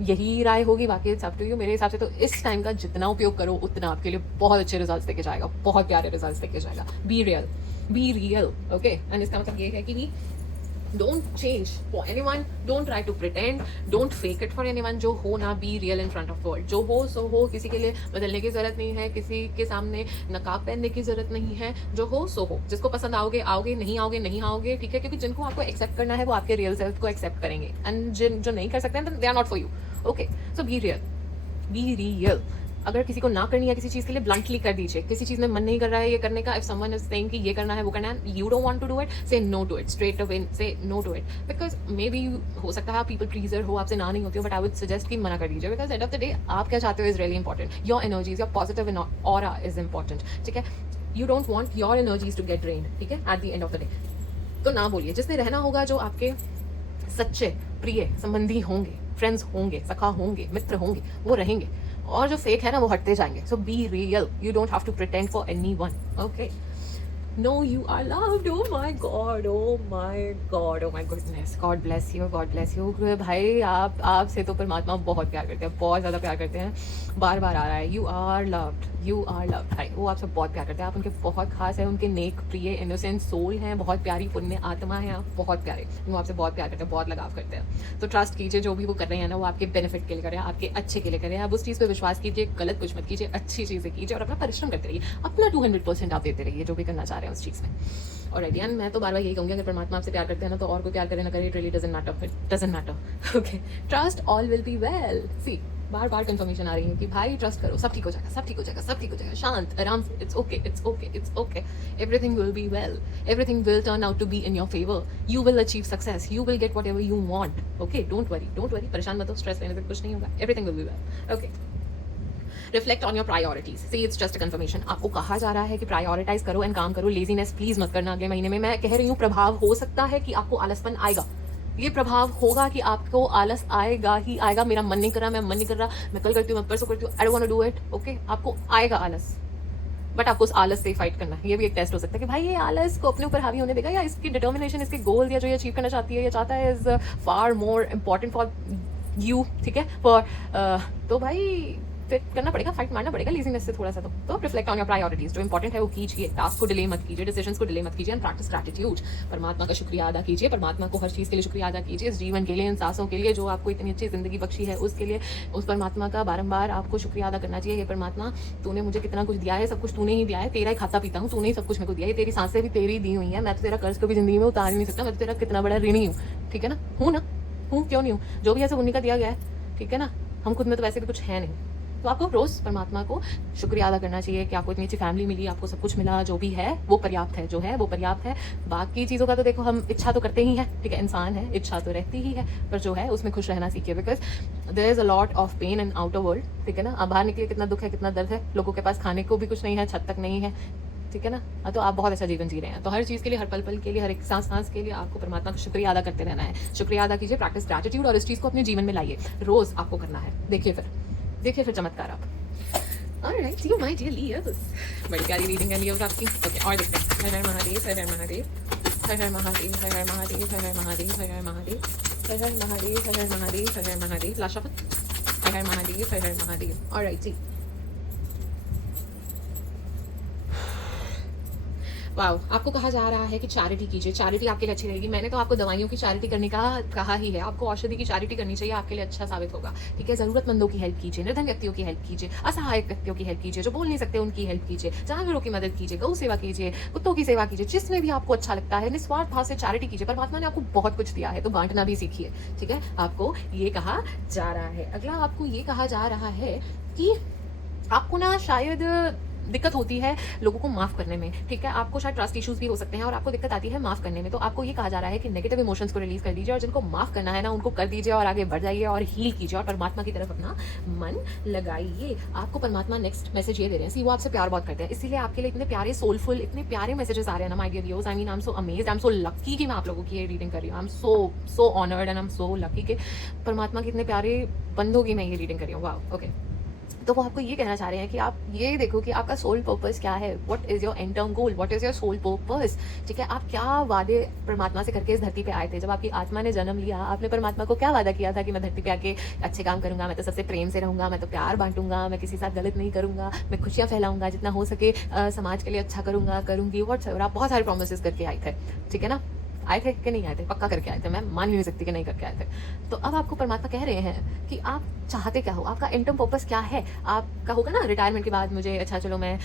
यही राय होगी, बाकी इट्स अप टू यू। मेरे हिसाब से तो इस टाइम का जितना उपयोग करो उतना आपके लिए बहुत अच्छे रिजल्ट्स देके जाएगा, बहुत प्यारे रिजल्ट्स देके जाएगा। Be real, okay? एंड इसका मतलब ये है कि don't change for anyone, don't try to pretend, don't fake it for anyone। जो हो ना, be real in front of world, जो हो सो हो, किसी के लिए बदलने की जरूरत नहीं है, किसी के सामने नकाब पहनने की जरूरत नहीं है, जो हो सो हो। जिसको पसंद आओगे आओगे, नहीं आओगे नहीं आओगे, ठीक है? क्योंकि जिनको आपको एक्सेप्ट करना है वो आपके रियल सेल्फ को एक्सेप्ट करेंगे, एंड जिन जो नहीं कर सकते हैं they are not for you, okay? So be real. अगर किसी को ना करनी है किसी चीज़ के लिए, ब्लंटली कर दीजिए। किसी चीज़ में मन नहीं कर रहा है ये करने का, इफ समवन इज सेइंग कि ये करना है वो करना है, you don't want to do it, say no to it, straight away say no to it. Because maybe हो सकता है आप पीपल प्लीजर हो, आपसे ना नहीं होती हो, बट आई वुड सजेस्ट कि मना कर दीजिए। Because end of the day आप क्या चाहते हो is really important, your energies, your positive aura is important, ठीक है? You don't want your energies to get drained, ठीक है? At the end of the day तो ना बोलिए। जिसने रहना होगा, जो आपके सच्चे प्रिय संबंधी होंगे, फ्रेंड्स होंगे, सखा होंगे, मित्र होंगे, वो रहेंगे, और जो फेक है ना वो हटते जाएंगे। So be real, you don't have to pretend for anyone, okay? No, you are loved, oh my God, oh my God, oh my goodness, God bless you, God bless you. भाई आपसे तो परमात्मा बहुत प्यार करते हैं, बहुत ज़्यादा प्यार करते हैं, बार बार आ रहा है, you are loved, you are loved. भाई वो आपसे बहुत प्यार करते हैं, आप उनके बहुत खास हैं, उनके नेक प्रिय इनोसेंट सोल हैं, बहुत प्यारी पुण्य आत्मा है आप, बहुत प्यारे, वो आपसे बहुत प्यार करते हैं, बहुत लगाव करते हैं। तो ट्रस्ट कीजिए, जो भी वो कर रहे हैं ना वो आपके बेनिफिट के लिए कर रहे हैं, आपके अच्छे के लिए कर रहे हैं। आप उस चीज़ पर विश्वास कीजिए, गलत कुछ मत कीजिए, अच्छी चीज़ें कीजिए और अपना परिश्रम करते रहिए, अपना 200% आप देते रहिए जो भी करना चाह रहे हैं उस चीज़ में। और एंड मैं तो बार बार यही कहूँगी, अगर परमात्मा आपसे प्यार करते हैं ना तो और कोई प्यार करे ना करे, it really doesn't matter, it doesn't matter, okay? Trust, all will be well. See, बार बार कंफर्मेशन आ रही है कि भाई ट्रस्ट करो, सब ठीक हो जाएगा, सब ठीक हो जाएगा, सब ठीक हो जाएगा, शांत आराम से, it's okay, it's okay, it's okay, everything will be well, everything will turn out to be in your favour, you will achieve success, you will get whatever you want, okay? Don't worry, परेशान मत हो, stress लेने से कुछ नहीं होगा, everything will be well, okay? Reflect on your priorities, see it's just a confirmation. आपको कहा जा रहा है कि प्रायोरिटाइज करो एंड काम करो, लेजीनेस प्लीज मत करना अगले महीने में। मैं कह रही हूँ प्रभाव हो सकता है कि आपको आलसपन आएगा, ये प्रभाव होगा कि आपको आलस आएगा ही आएगा। मेरा मन नहीं कर रहा, मैं मन नहीं कर रहा, मैं कल करती हूँ, मैं परसों करती हूँ, I don't want to do it, okay? आपको आएगा आलस, बट आपको उस आलस से फाइट करना है। ये भी एक टेस्ट हो सकता है कि भाई ये आलस को अपने ऊपर हावी होने देगा, या इसकी डिटर्मिनेशन, इसके गोल या जो ये अचीव करना चाहती है या चाहता है is far more important for you, ठीक है? फॉर तो भाई फिर करना पड़ेगा, फाइट मारना पड़ेगा लेजीनेस से थोड़ा सा। तो रिफ्लेक्ट ऑन योर प्रायोरिटीज, जो इंपॉर्टेंट है वो कीजिए, टास्क को डिले मत कीजिए, डिसीजंस को डिले मत कीजिए, एंड प्रैक्टिस ग्रैटिट्यूड। परमात्मा का शुक्रिया अदा कीजिए, परमात्मा को हर चीज़ के लिए शुक्रिया अदा कीजिए, इस जीवन के लिए, इन सांसों के लिए, जो आपको इतनी अच्छी जिंदगी बख्शी है उसके लिए। उस परमात्मा का बारंबार आपको शुक्रिया अदा करना चाहिए, ये परमात्मा तूने मुझे कितना कुछ दिया है, सब कुछ तूने ही दिया है, तेरा ही खाता पीता हूँ, तूने ही सब कुछ मेरे को दिया है, तेरी सांसें भी तेरी दी हुई है, मैं तो तेरा कर्ज कभी जिंदगी में उतार ही नहीं सकता, मैं तो तेरा कितना बड़ा ऋणी हूँ, ठीक है ना? हूँ ना, हूँ, क्यों नहीं हूँ? जो भी ऐसे उन्हीं का दिया गया है, ठीक है ना? हम खुद में तो वैसे भी कुछ है नहीं। तो आपको रोज परमात्मा को शुक्रिया अदा करना चाहिए कि आपको इतनी अच्छी फैमिली मिली, आपको सब कुछ मिला, जो भी है वो पर्याप्त है, जो है वो पर्याप्त है। बाकी चीज़ों का तो देखो हम इच्छा तो करते ही हैं, ठीक है? इंसान है, इच्छा तो रहती ही है, पर जो है उसमें खुश रहना सीखिए। Because there is a lot of pain in outer world, ठीक है ना? अब बाहर निकलिए, कितना दुख है, कितना दर्द है, लोगों के पास खाने को भी कुछ नहीं है, छत तक नहीं है, ठीक है ना? तो आप बहुत अच्छा जीवन जी रहे हैं। तो हर चीज़ के लिए, हर पल पल के लिए, हर एक सांस के लिए आपको परमात्मा का शुक्रिया अदा करते रहना है। शुक्रिया अदा कीजिए, प्रैक्टिस ग्रैटिट्यूड, और इस चीज़ को अपने जीवन में लाइए, रोज़ आपको करना है। देखिए फिर चमत्कार आप। Alright you my dear Leos, बड़ी प्यारी रीडिंग है लियोस आपकी। ओके और देखते हैं। हर हर महादेव, हर हर महादेव, हर हर महादेव, हर हर महादेव, हर हर महादेव, हर हर महादेव, हर हर महादेव, हर हर महादेव, हर हर महादेव। लास्ट शपथ। हर हर महादेव, हर हर महादेव। ऑलराइट जी। वाओ, आपको कहा जा रहा है कि चैरिटी कीजिए, चैरिटी आपके लिए अच्छी रहेगी। मैंने तो आपको दवाइयों की चैरिटी करने का कहा ही है, आपको औषधि की चैरिटी करनी चाहिए, आपके लिए अच्छा साबित होगा। ठीक है, ज़रूरतमंदों की हेल्प कीजिए, निर्धन व्यक्तियों की हेल्प कीजिए, असहायक व्यक्तियों की हेल्प कीजिए, जो बोल नहीं सकते उनकी हेल्प कीजिए, जानवरों की मदद कीजिए, गौ सेवा कीजिए, कुत्तों की सेवा कीजिए, जिसमें भी आपको अच्छा लगता है निस्वार्थ भाव से चैरिटी कीजिए। परमात्मा ने आपको बहुत कुछ दिया है तो बांटना भी सीखिए। ठीक है, आपको ये कहा जा रहा है। अगला आपको ये कहा जा रहा है कि आपको ना शायद दिक्कत होती है लोगों को माफ़ करने में। ठीक है, आपको शायद ट्रस्ट इश्यूज भी हो सकते हैं और आपको दिक्कत आती है माफ़ करने में। तो आपको ये कहा जा रहा है कि नेगेटिव इमोशंस को रिलीज कर दीजिए और जिनको माफ़ करना है ना उनको कर दीजिए और आगे बढ़ जाइए और हील कीजिए और परमात्मा की तरफ अपना मन लगाइए। आपको परमात्मा नेक्स्ट मैसेज ये दे रहे हैं, सी वो आपसे प्यार बहुत करते हैं, इसीलिए आपके लिए इतने प्यारे सोलफुल, इतने प्यारे मैसेजेस आ रहे हैं ना my dear viewers. I mean I am so amazed, I am so lucky कि मैं आप लोगों की ये रीडिंग कर रही हूँ। आई am so honoured and I am so lucky कि परमात्मा के इतने प्यारे बंदों की मैं ये रीडिंग कर रही हूँ। वाह, ओके। तो वो आपको ये कहना चाह रहे हैं कि आप ये देखो कि आपका सोल पर्पस क्या है, what is your end term goal, what is your soul purpose. ठीक है, आप क्या वादे परमात्मा से करके इस धरती पे आए थे। जब आपकी आत्मा ने जन्म लिया, आपने परमात्मा को क्या वादा किया था कि मैं धरती पे आके अच्छे काम करूंगा, मैं तो सबसे प्रेम से रहूंगा, मैं तो प्यार बांटूंगा, मैं किसी के साथ गलत नहीं करूंगा, मैं खुशियाँ फैलाऊंगा, जितना हो सके समाज के लिए अच्छा करूंगा, करूंगी, व्हाट्स आप बहुत सारे प्रोमिस करके आए थे। ठीक है ना, आए थे कि नहीं आए थे, पक्का करके आए थे, मैं मान ही नहीं सकती कि नहीं करके आए थे। तो अब आपको परमात्मा कह रहे हैं कि आप चाहते क्या हो, आपका एंड टर्म पर्पस क्या है। आपका होगा ना रिटायरमेंट के बाद मुझे अच्छा चलो मैं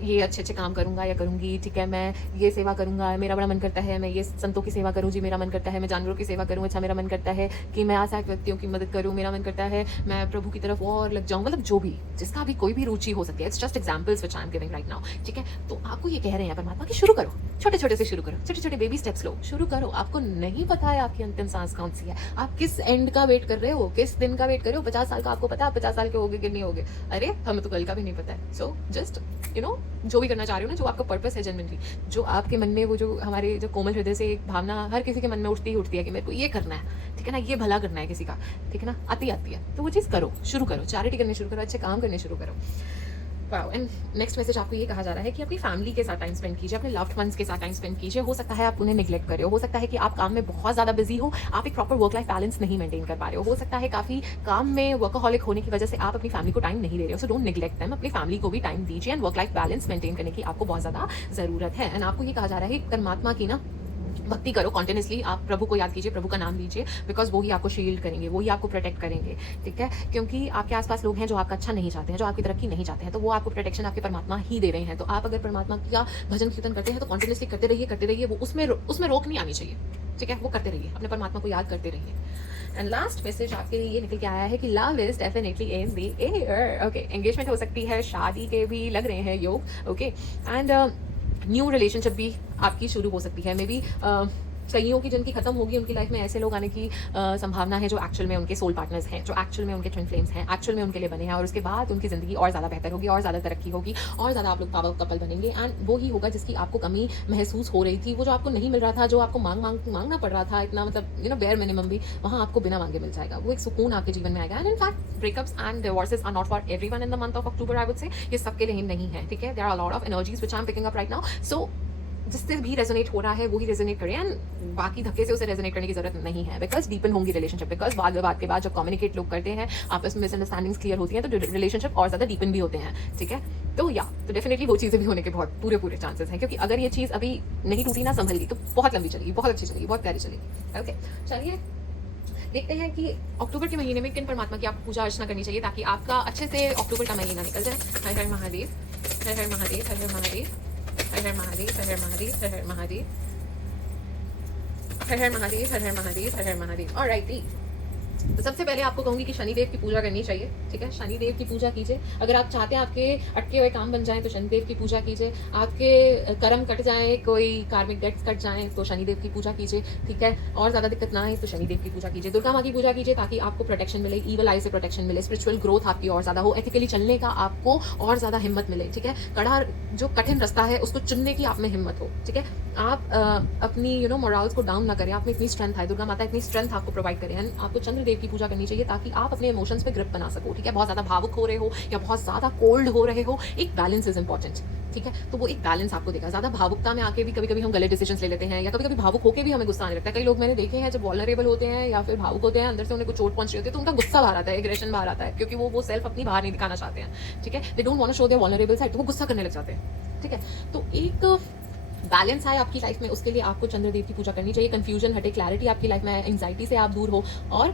ये अच्छे अच्छे काम करूंगा या करूंगी, ठीक है, मैं ये सेवा करूंगा, मेरा बड़ा मन करता है मैं ये संतों की सेवा करूँ जी, मेरा मन करता है मैं जानवरों की सेवा करूँ, अच्छा मेरा मन करता है कि मैं असहाय व्यक्तियों की मदद करूँ, मेरा मन करता है मैं प्रभु की तरफ और लग जाऊँ। मतलब जो भी जिसका भी कोई भी रुचि हो सकती है, it's just examples which I am giving right now. ठीक है, तो आपको ये कह रहे हैं परमात्मा कि शुरू करो, छोटे छोटे से शुरू करो, छोटे छोटे बेबी स्टेप्स लो, शुरू करो। आपको नहीं पता है आपकी अंतिम सांस कौन सी है, आप किस एंड का वेट कर रहे हो, किस दिन का वेट कर रहे हो। 50 साल का आपको पता है 50 साल के होगे कि नहीं होगे, अरे हमें तो कल का भी नहीं पता है। सो जस्ट जो भी करना चाह रहे हो ना, जो आपका पर्पस है जेन्युइनली, जो आपके मन में वो जो हमारे जो कोमल हृदय से एक भावना हर किसी के मन में उठती ही उठती है कि मेरे को ये करना है, ठीक है ना, ये भला करना है किसी का, ठीक है ना, आती है, तो वो चीज़ करो, शुरू करो, चैरिटी करनी शुरू करो, अच्छे काम करने शुरू करो। वाओ। एंड नेक्स्ट मैसेज आपको ये कहा जा रहा है कि अपनी फैमिली के साथ टाइम स्पेंड कीजिए, अपने लव्ड वंस के साथ टाइम स्पेंड कीजिए। हो सकता है आप उन्हें निगलेक्ट कर रहे हो सकता है कि आप काम में बहुत ज़्यादा बिजी हो, आप एक प्रॉपर वर्क लाइफ बैलेंस नहीं मेंटेन कर पा रहे हो सकता है काफ़ी काम में वर्कaholic होने की वजह से आप अपनी फैमिली को टाइम नहीं दे रहे हो। सो डोंट निगलेक्ट देम, अपनी फैमिली को भी टाइम दीजिए and work life balance maintain करने की आपको बहुत ज़्यादा ज़रूरत है। एंड आपको ये कहा जा रहा है परमात्मा की ना भक्ति करो कॉन्टिन्यूसली, आप प्रभु को याद कीजिए, प्रभु का नाम लीजिए, बिकॉज वो ही आपको शील्ड करेंगे, वो ही आपको प्रोटेक्ट करेंगे। ठीक है, क्योंकि आपके आसपास लोग हैं जो आपका अच्छा नहीं चाहते हैं, जो आपकी तरक्की नहीं चाहते हैं, तो वो आपको प्रोटेक्शन आपके परमात्मा ही दे रहे हैं। तो आप अगर परमात्मा का भजन कीर्तन करते हैं तो कॉन्टिन्यूसली करते रहिए, वो उसमें रोक नहीं आनी चाहिए। ठीक है, वो करते रहिए, अपने परमात्मा को याद करते रहिए। एंड लास्ट मैसेज आपके लिए ये निकल के आया है कि love is definitely in the air. Okay, engagement हो सकती है, शादी के भी लग रहे हैं योग। ओके, एंड न्यू रिलेशनशिप भी आपकी शुरू हो सकती है। मे बी कईयों की जिनकी खत्म होगी उनकी लाइफ में ऐसे लोग आने की संभावना है जो एक्चुअल में उनके सोल पार्टनर्स हैं, जो एक्चुअल में उनके ट्विन फ्लेम्स हैं, एक्चुअल में उनके लिए बने हैं, और उसके बाद उनकी ज़िंदगी और ज़्यादा बेहतर होगी, और ज़्यादा तरक्की होगी, और ज़्यादा आप लोग पावर कपल बनेंगे। एंड वो ही होगा जिसकी आपको कमी महसूस हो रही थी, वो जो आपको नहीं मिल रहा था, जो आपको मांगना पड़ रहा था इतना, मतलब बेयर मिनिमम भी, वहाँ आपको बिना मांगे मिल जाएगा। वो एक सुकून आपके जीवन में आएगा। And in fact breakups and divorces are not for everyone in the month of October, I would say ये सबके लिए नहीं है। ठीक है, there are a lot of energies which I am picking up right now. So जिससे भी resonate हो रहा है वही रेजोनेट करें, एंड बाकी धक्के से उसे रेजोनेट करने की जरूरत नहीं है, बिकॉज डीपन होंगी रिलेशनशिप, बिकॉज वाद विवाद के बाद जब कम्युनिकेट लोग करते हैं, आपस में मिसअंडरस्टैंडिंग्स क्लियर होती हैं, तो रिलेशनशिप और ज़्यादा डीपन भी होते हैं। ठीक है, तो डेफिनेटली वो चीज़ें भी होने के बहुत पूरे चांसेस हैं, क्योंकि अगर ये चीज़ अभी नहीं टूटी ना संभल गई तो बहुत लंबी चलेगी, बहुत अच्छी चलेगी, बहुत प्यारी चलेगी। ओके, चलिए देखते हैं कि अक्टूबर के महीने में किन परमात्मा की आपको पूजा अर्चना करनी चाहिए ताकि आपका अच्छे से अक्टूबर का महीना निकल जाए। हर हर महादेव, हर हर महादेव, हर हर महादेव, हर हर महादेव, हर हर महादेव, हर हर महादेव, हर हर महादेव, हर हर महादेव, हर हर महादेव। ऑलराइट, तो सबसे पहले आपको कहूंगी कि शनिदेव की पूजा करनी चाहिए। ठीक है, शनिदेव की पूजा कीजिए। अगर आप चाहते हैं आपके अटके हुए काम बन जाएं तो शनिदेव की पूजा कीजिए। आपके कर्म कट जाए, कोई कार्मिक डेट्स कट जाएं तो शनिदेव की पूजा कीजिए। ठीक है, और ज़्यादा दिक्कत ना आए तो शनिदेव की पूजा कीजिए। दुर्गा माँ की पूजा कीजिए ताकि आपको प्रोटेक्शन मिले, ईवल आई से प्रोटेक्शन मिले, स्पिरिचुअल ग्रोथ आपकी और ज़्यादा हो, एथिकली चलने का आपको और ज़्यादा हिम्मत मिले। ठीक है, कड़ा जो कठिन रास्ता है उसको चुनने की आप में हिम्मत हो। ठीक है, आप अपनी मोरल्स को डाउन ना करें, आप में इतनी स्ट्रेंथ है, दुर्गा माता इतनी स्ट्रेंथ आपको प्रोवाइड करें। आपको चंद्रदेव चंद्रदेव की पूजा करनी चाहिए ताकि आप अपने इमोशंस पे ग्रिप बना सको, ठीक है? बहुत ज़्यादा भावुक हो रहे हो या बहुत ज़्यादा कोल्ड हो रहे हो, एक बैलेंस इज़ इंपॉर्टेंट, ठीक है? तो वो एक बैलेंस आपको देगा। ज़्यादा भावुकता में आके भी कभी-कभी हम गलत डिसीजंस ले लेते हैं या कभी-कभी भावुक होके भी हमें गुस्सा आने लगता है। कई लोग मैंने देखे हैं जब वल्नरेबल होते हैं या फिर भावुक होते हैं, अंदर से उन्हें कुछ चोट पहुँच रही होती है तो उनका गुस्सा बाहर आता है, एग्रेशन बाहर आता है क्योंकि वो सेल्फ अपनी बाहर नहीं दिखाना चाहते हैं, ठीक है? They don't want to show their vulnerable side, तो वो गुस्सा करने लग जाते हैं, ठीक है? तो एक बैलेंस आए आपकी लाइफ में, उसके लिए आपको चंद्रदेव की पूजा करनी चाहिए। कंफ्यूजन हटे, क्लैरिटी आपकी लाइफ में आए, एंग्जाइटी से आप दूर हो और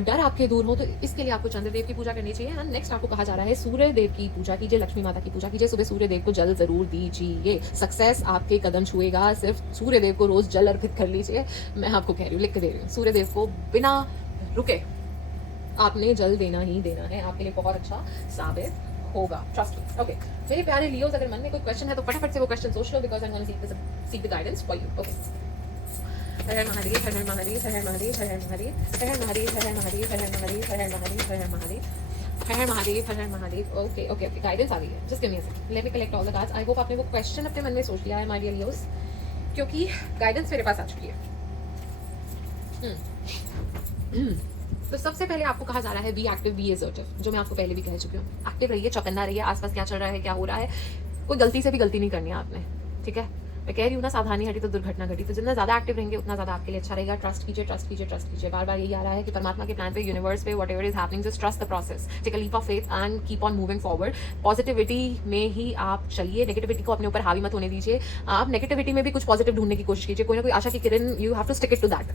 डर आपके दूर हो, तो इसके लिए आपको चंद्रदेव की पूजा करनी चाहिए। एंड नेक्स्ट आपको कहा जा रहा है सूर्य देव की पूजा कीजिए, लक्ष्मी माता की पूजा कीजिए। सुबह सूर्य देव को जल जरूर दीजिए, सक्सेस आपके कदम छुएगा। सिर्फ सूर्य देव को रोज जल अर्पित कर लीजिए। मैं आपको कह रही हूँ, लिख के दे रही हूँ, सूर्य देव को बिना रुके आपने जल देना ही देना है, आपके लिए बहुत अच्छा साबित होगा, ट्रस्ट मी। ओके मेरे प्यारे लियोस, अगर मन में कोई क्वेश्चन है तो फटाफट से वो क्वेश्चन सोच लो, because I am gonna seek the guidance for you. Okay, Har her Mahadev, her her Mahadev, her her Mahadev, her her Mahadev, her her Mahadev, her her Mahadev, her her Mahadev, her her Mahadev, her her Mahadev, her her Mahadev, her her Mahadev. Okay okay okay, guidance आ गई है, just give me a second, let me collect all the cards. I hope आपने वो question अपने मन में सोच लिया है माय डियर लियोस, क्योंकि गाइडेंस मेरे पास आ चुकी है। तो सबसे पहले आपको कहा जा रहा है बी एक्टिव, बी असर्टिव, जो मैं आपको पहले भी कह चुकी हूँ। एक्टिव रहिए, चौकन्ना रहिए, आसपास क्या चल रहा है, क्या हो रहा है। कोई गलती से भी गलती नहीं करनी है आपने, ठीक है? मैं कह रही हूँ ना, सावधानी हटी तो दुर्घटना घटी। तो जितना ज़्यादा एक्टिव रहेंगे उतना ज़्यादा आपके लिए अच्छा रहेगा। ट्रस्ट कीजिए, ट्रस्ट कीजिए, ट्रस्ट कीजिए। बार बार यही आ रहा है कि परमात्मा के प्लान पे, यूनिवर्स पे, whatever is happening, just trust the process, take a leap of faith and keep on moving forward. Positivity में ही आप चलिए, नेगेटिविटी को अपने ऊपर हावी मत होने दीजिए। आप नेगेटिविटी में भी कुछ पॉजिटिव ढूंढने की कोशिश कीजिए, कोई ना कोई आशा की किरण, you have to stick it to that,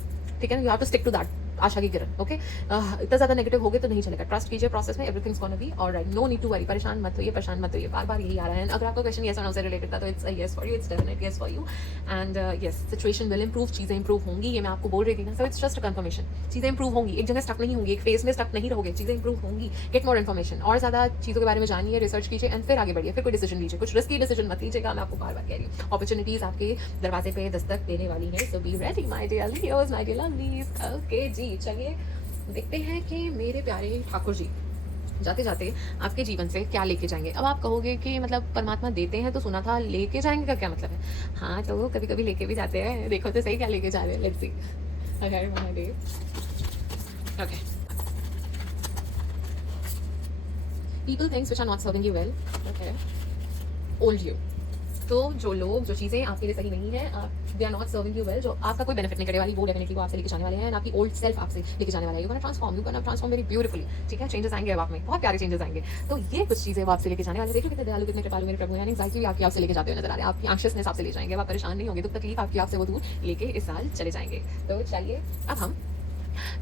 ठीक है? You have to stick to that आशा की किरण। ओके, इतना ज्यादा नेगेटिव हो गए तो नहीं चलेगा। ट्रस्ट कीजिए प्रोसेस में, everything's gonna be alright, no need to worry. परेशान मत होइए, परेशान मत होइए, बार बार यही आ रहा है। अगर आपका क्वेश्चन यस और नो से रिलेटेड था तो it's yes for you, it's definitely yes for you. And yes, situation will improve, चीजें इंप्रूव होंगी, ये मैं आपको बोल रही थी ना। सो इट्स जस्ट अ कंफर्मेशन, चीजें इंप्रूव होंगी, एक जगह स्टक नहीं होंगी, एक फेज में स्टक नहीं रहोगे, चीजें इंप्रूव होंगी। गेट मोर इन्फॉर्मेशन, और ज्यादा चीजों के बारे में जानिए, रिसर्च कीजिए एंड फिर आगे बढ़िए, फिर कोई डिसीजन लीजिए। कुछ रिस्की डिसीजन मत लीजिएगा, मैं आपको बार बार कह रही हूँ। अपॉर्चुनिटीज आपके दरवाजे पे दस्तक देने वाली है, so be ready my dear Leos, my dear lovelies. Okay जी, चलिए देखते हैं कि मेरे प्यारे ठाकुर जी जाते जाते आपके जीवन से क्या लेके जाएंगे। अब आप कहोगे कि मतलब परमात्मा देते हैं तो सुना था, लेके जाएंगे का क्या मतलब है? हाँ, तो कभी कभी लेके भी जाते हैं, देखो तो सही क्या लेके जा रहे हैं। Let's see. Her Mahadev. Okay, people things which are not serving you well, okay, old you। तो जो लोग, जो चीज़ें आपके लिए सही नहीं है, they are not serving you well, जो आपका कोई बेनिफिट नहीं करने वाली, वो डेफिनेटली वो आपसे लेके जाने वाले हैं। आपकी ओल्ड सेल्फ आपसे लेके जाने वाला है। You gonna transform very beautifully, ठीक है? चेंजेस आएंगे अब आप में, बहुत प्यारे चेंजेस आएंगे। तो ये कुछ चीज़ें वो आपसे लेके जाने वाले। देखो कितने दयालु, कितने कृपालु मेरे प्रभु हैं। एंग्जाइटी भी आपकी आपसे लेके जाते हुए नजर आ रहे हैं, आपकी एंग्शियसनेस आपसे ले जाएंगे, आप परेशान नहीं होंगे, दुख तकलीफ आपकी आपसे वो दूर लेके इस साल चले जाएंगे। तो चलिए अब हम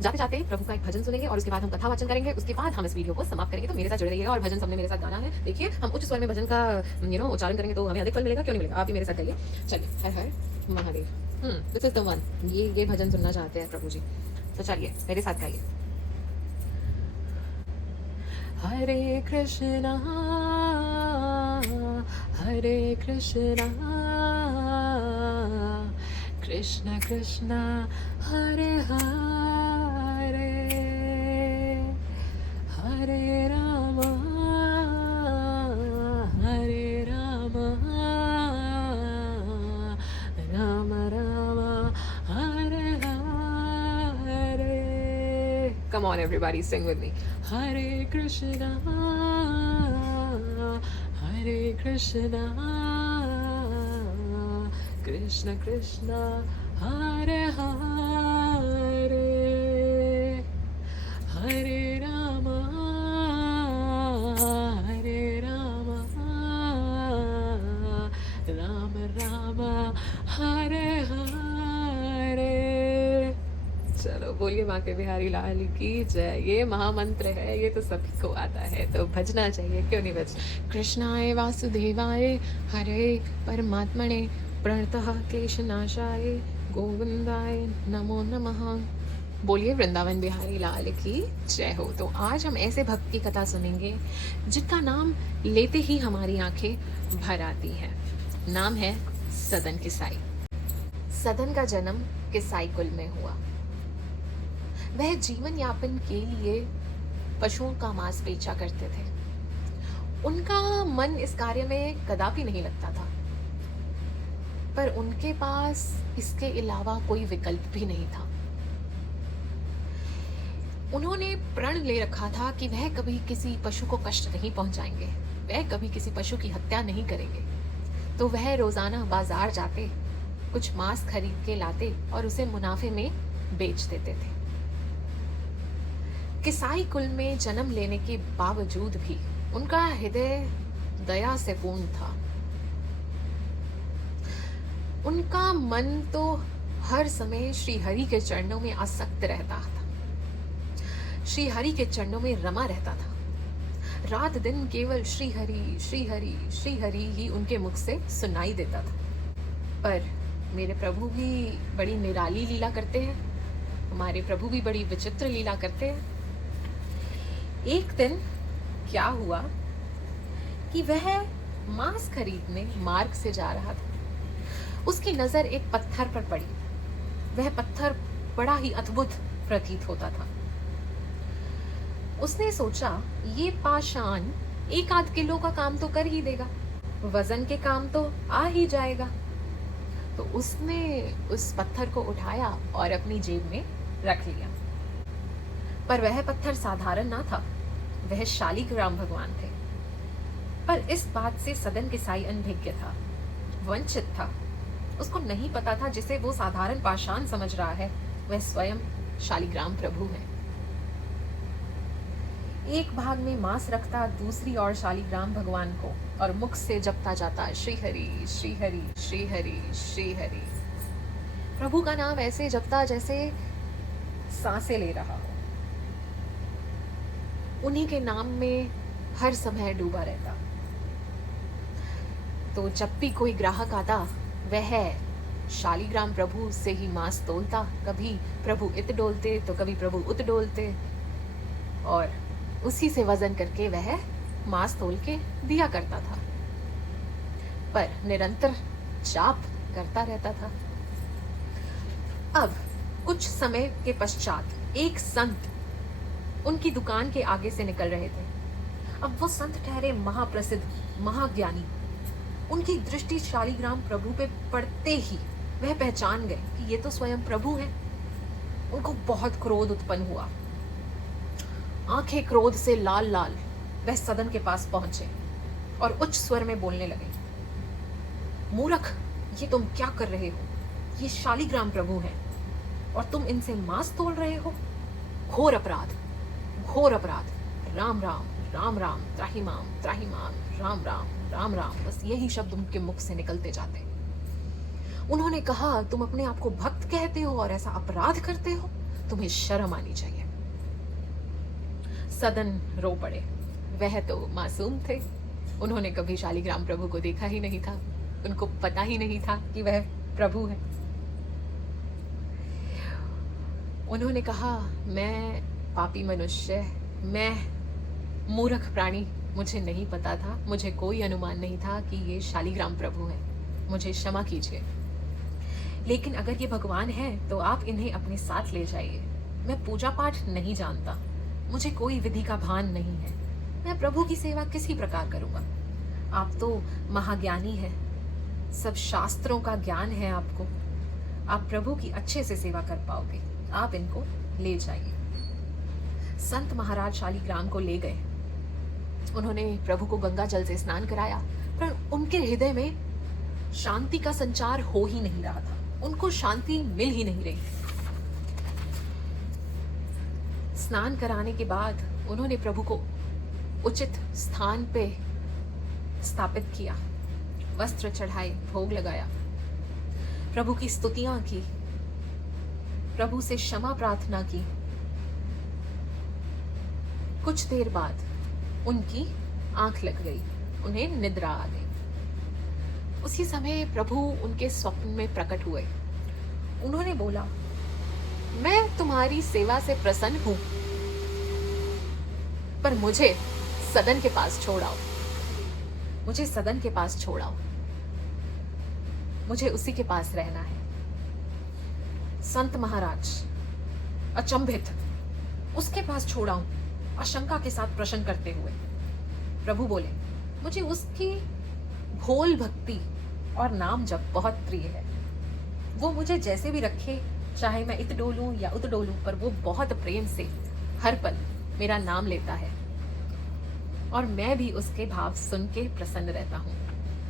जाते जाते प्रभु का एक भजन सुनेंगे और उसके बाद हम कथा वाचन करेंगे, उसके बाद हम इस वीडियो को समाप्त करेंगे। तो मेरे साथ जुड़े रहिएगा और भजन सबने मेरे साथ गाना है। देखिए, हम उच्च स्वर में भजन का उच्चारण करेंगे तो हमें अधिक फल मिलेगा, क्यों नहीं मिलेगा? आप भी मेरे साथ गाइए। चलिए, हर हर Mahadev. This is the one. ये भजन सुनना चाहते हैं प्रभु जी, तो चलिए मेरे साथ गाइए। Hare Krishna Krishna Krishna Hare Hare, Hare Ram Ram Ram Hare Hare. Come on everybody, sing with me. Hare Krishna Krishna Krishna Hare Hare, Hare Ram Ram Ram Hare Hare. चलो बोलिए माँ के बिहारी लाल की जय। ये महामंत्र है, ये तो सभी को आता है, तो भजना चाहिए, क्यों नहीं भजना। कृष्णाय वासुदेवाय हरे परमात्मने प्रणतः क्लेशनाशाय गोविंदाय नमो नमः। बोलिए वृंदावन बिहारी लाल की जय हो। तो आज हम ऐसे भक्त की कथा सुनेंगे जिनका नाम लेते ही हमारी आंखें भर आती हैं। नाम है सदन किसाई। सदन का जन्म किसाई कुल में हुआ। वह जीवन यापन के लिए पशुओं का मांस बेचा करते थे। उनका मन इस कार्य में कदापि नहीं लगता था, पर उनके पास इसके अलावा कोई विकल्प भी नहीं था। उन्होंने प्रण ले रखा था कि वह कभी किसी पशु को कष्ट नहीं पहुंचाएंगे, वह कभी किसी पशु की हत्या नहीं करेंगे। तो वह रोजाना बाजार जाते, कुछ मांस खरीद के लाते और उसे मुनाफे में बेच देते थे। किसाई कुल में जन्म लेने के बावजूद भी उनका हृदय दया से पूर्ण था। उनका मन तो हर समय श्री हरि के चरणों में आसक्त रहता था, श्री हरि के चरणों में रमा रहता था। रात दिन केवल श्री हरि श्री हरि श्री हरि ही उनके मुख से सुनाई देता था। पर मेरे प्रभु भी बड़ी निराली लीला करते हैं, हमारे प्रभु भी बड़ी विचित्र लीला करते हैं। एक दिन क्या हुआ कि वह मांस खरीदने मार्ग से जा रहा था। उसकी नजर एक पत्थर पर पड़ी। वह पत्थर बड़ा ही अद्भुत प्रतीत होता था। उसने सोचा, ये पाषाण 1-8 किलो का काम तो कर ही देगा, वजन के काम तो आ ही जाएगा। तो उसने उस पत्थर को उठाया और अपनी जेब में रख लिया। पर वह पत्थर साधारण ना था, वह शालिग्राम भगवान थे। पर इस बात से सदन किसाई अनभिज्ञ था, वंचित था। उसको नहीं पता था जिसे वो साधारण पाषाण समझ रहा है, वह स्वयं शालिग्राम प्रभु है। एक भाग में मांस रखता दूसरी ओर शालिग्राम भगवान को और मुख से जपता जाता श्री हरि श्री हरि श्री हरि श्री हरि। प्रभु का नाम ऐसे जपता जैसे सांसें ले रहा हो। उन्हीं के नाम में हर समय डूबा रहता। तो जब भी कोई ग्राहक आता, वह शालिग्राम प्रभु से ही मांस तोलता। कभी प्रभु इत डोलते तो कभी प्रभु उत डोलते, और उसी से वजन करके वह मांस तोल के दिया करता था। पर निरंतर जाप करता रहता था। अब कुछ समय के पश्चात एक संत उनकी दुकान के आगे से निकल रहे थे। अब वो संत ठहरे महाप्रसिद्ध महाज्ञानी। उनकी दृष्टि शालिग्राम प्रभु पे पड़ते ही वह पहचान गए कि ये तो स्वयं प्रभु हैं। उनको बहुत क्रोध उत्पन्न हुआ। आंखें क्रोध से लाल लाल वह सदन के पास पहुंचे और उच्च स्वर में बोलने लगे, मूर्ख, ये तुम क्या कर रहे हो? ये शालिग्राम प्रभु हैं और तुम इनसे मांस तोल रहे हो। घोर अपराध, घोर अपराध। राम राम राम राम, त्राहिमाम त्राहिमाम, राम राम राम राम। बस यही शब्द उनके मुख से निकलते जाते। उन्होंने कहा, तुम अपने आप को भक्त कहते हो और ऐसा अपराध करते हो, तुम्हें शर्म आनी चाहिए। सदन रो पड़े। वह तो मासूम थे, उन्होंने कभी शालिग्राम प्रभु को देखा ही नहीं था, उनको पता ही नहीं था कि वह प्रभु है। उन्होंने कहा, मैं पापी मनुष्य, मैं मूर्ख प्राणी, मुझे नहीं पता था, मुझे कोई अनुमान नहीं था कि ये शालिग्राम प्रभु हैं, मुझे क्षमा कीजिए। लेकिन अगर ये भगवान हैं तो आप इन्हें अपने साथ ले जाइए। मैं पूजा पाठ नहीं जानता, मुझे कोई विधि का भान नहीं है, मैं प्रभु की सेवा किसी प्रकार करूंगा। आप तो महाज्ञानी हैं, सब शास्त्रों का ज्ञान है आपको, आप प्रभु की अच्छे से सेवा कर पाओगे, आप इनको ले जाइए। संत महाराज शालिग्राम को ले गए। उन्होंने प्रभु को गंगा जल से स्नान कराया, पर उनके हृदय में शांति का संचार हो ही नहीं रहा था, उनको शांति मिल ही नहीं रही थी। स्नान कराने के बाद उन्होंने प्रभु को उचित स्थान पे स्थापित किया, वस्त्र चढ़ाए, भोग लगाया, प्रभु की स्तुतियां की, प्रभु से क्षमा प्रार्थना की। कुछ देर बाद उनकी आंख लग गई, उन्हें निद्रा आ गई। उसी समय प्रभु उनके स्वप्न में प्रकट हुए। उन्होंने बोला, मैं तुम्हारी सेवा से प्रसन्न हूं, पर मुझे सदन के पास छोड़ाओ, मुझे सदन के पास छोड़ाओ, मुझे उसी के पास रहना है। संत महाराज अचंभित, उसके पास छोड़ाऊं? आशंका के साथ प्रश्न करते हुए प्रभु बोले, मुझे उसकी भोल भक्ति और नाम जप बहुत प्रिय है। वो मुझे जैसे भी रखे, चाहे मैं इत डोलूं या उत डोलूं, पर वो बहुत प्रेम से हर पल मेरा नाम लेता है और मैं भी उसके भाव सुन के प्रसन्न रहता हूँ।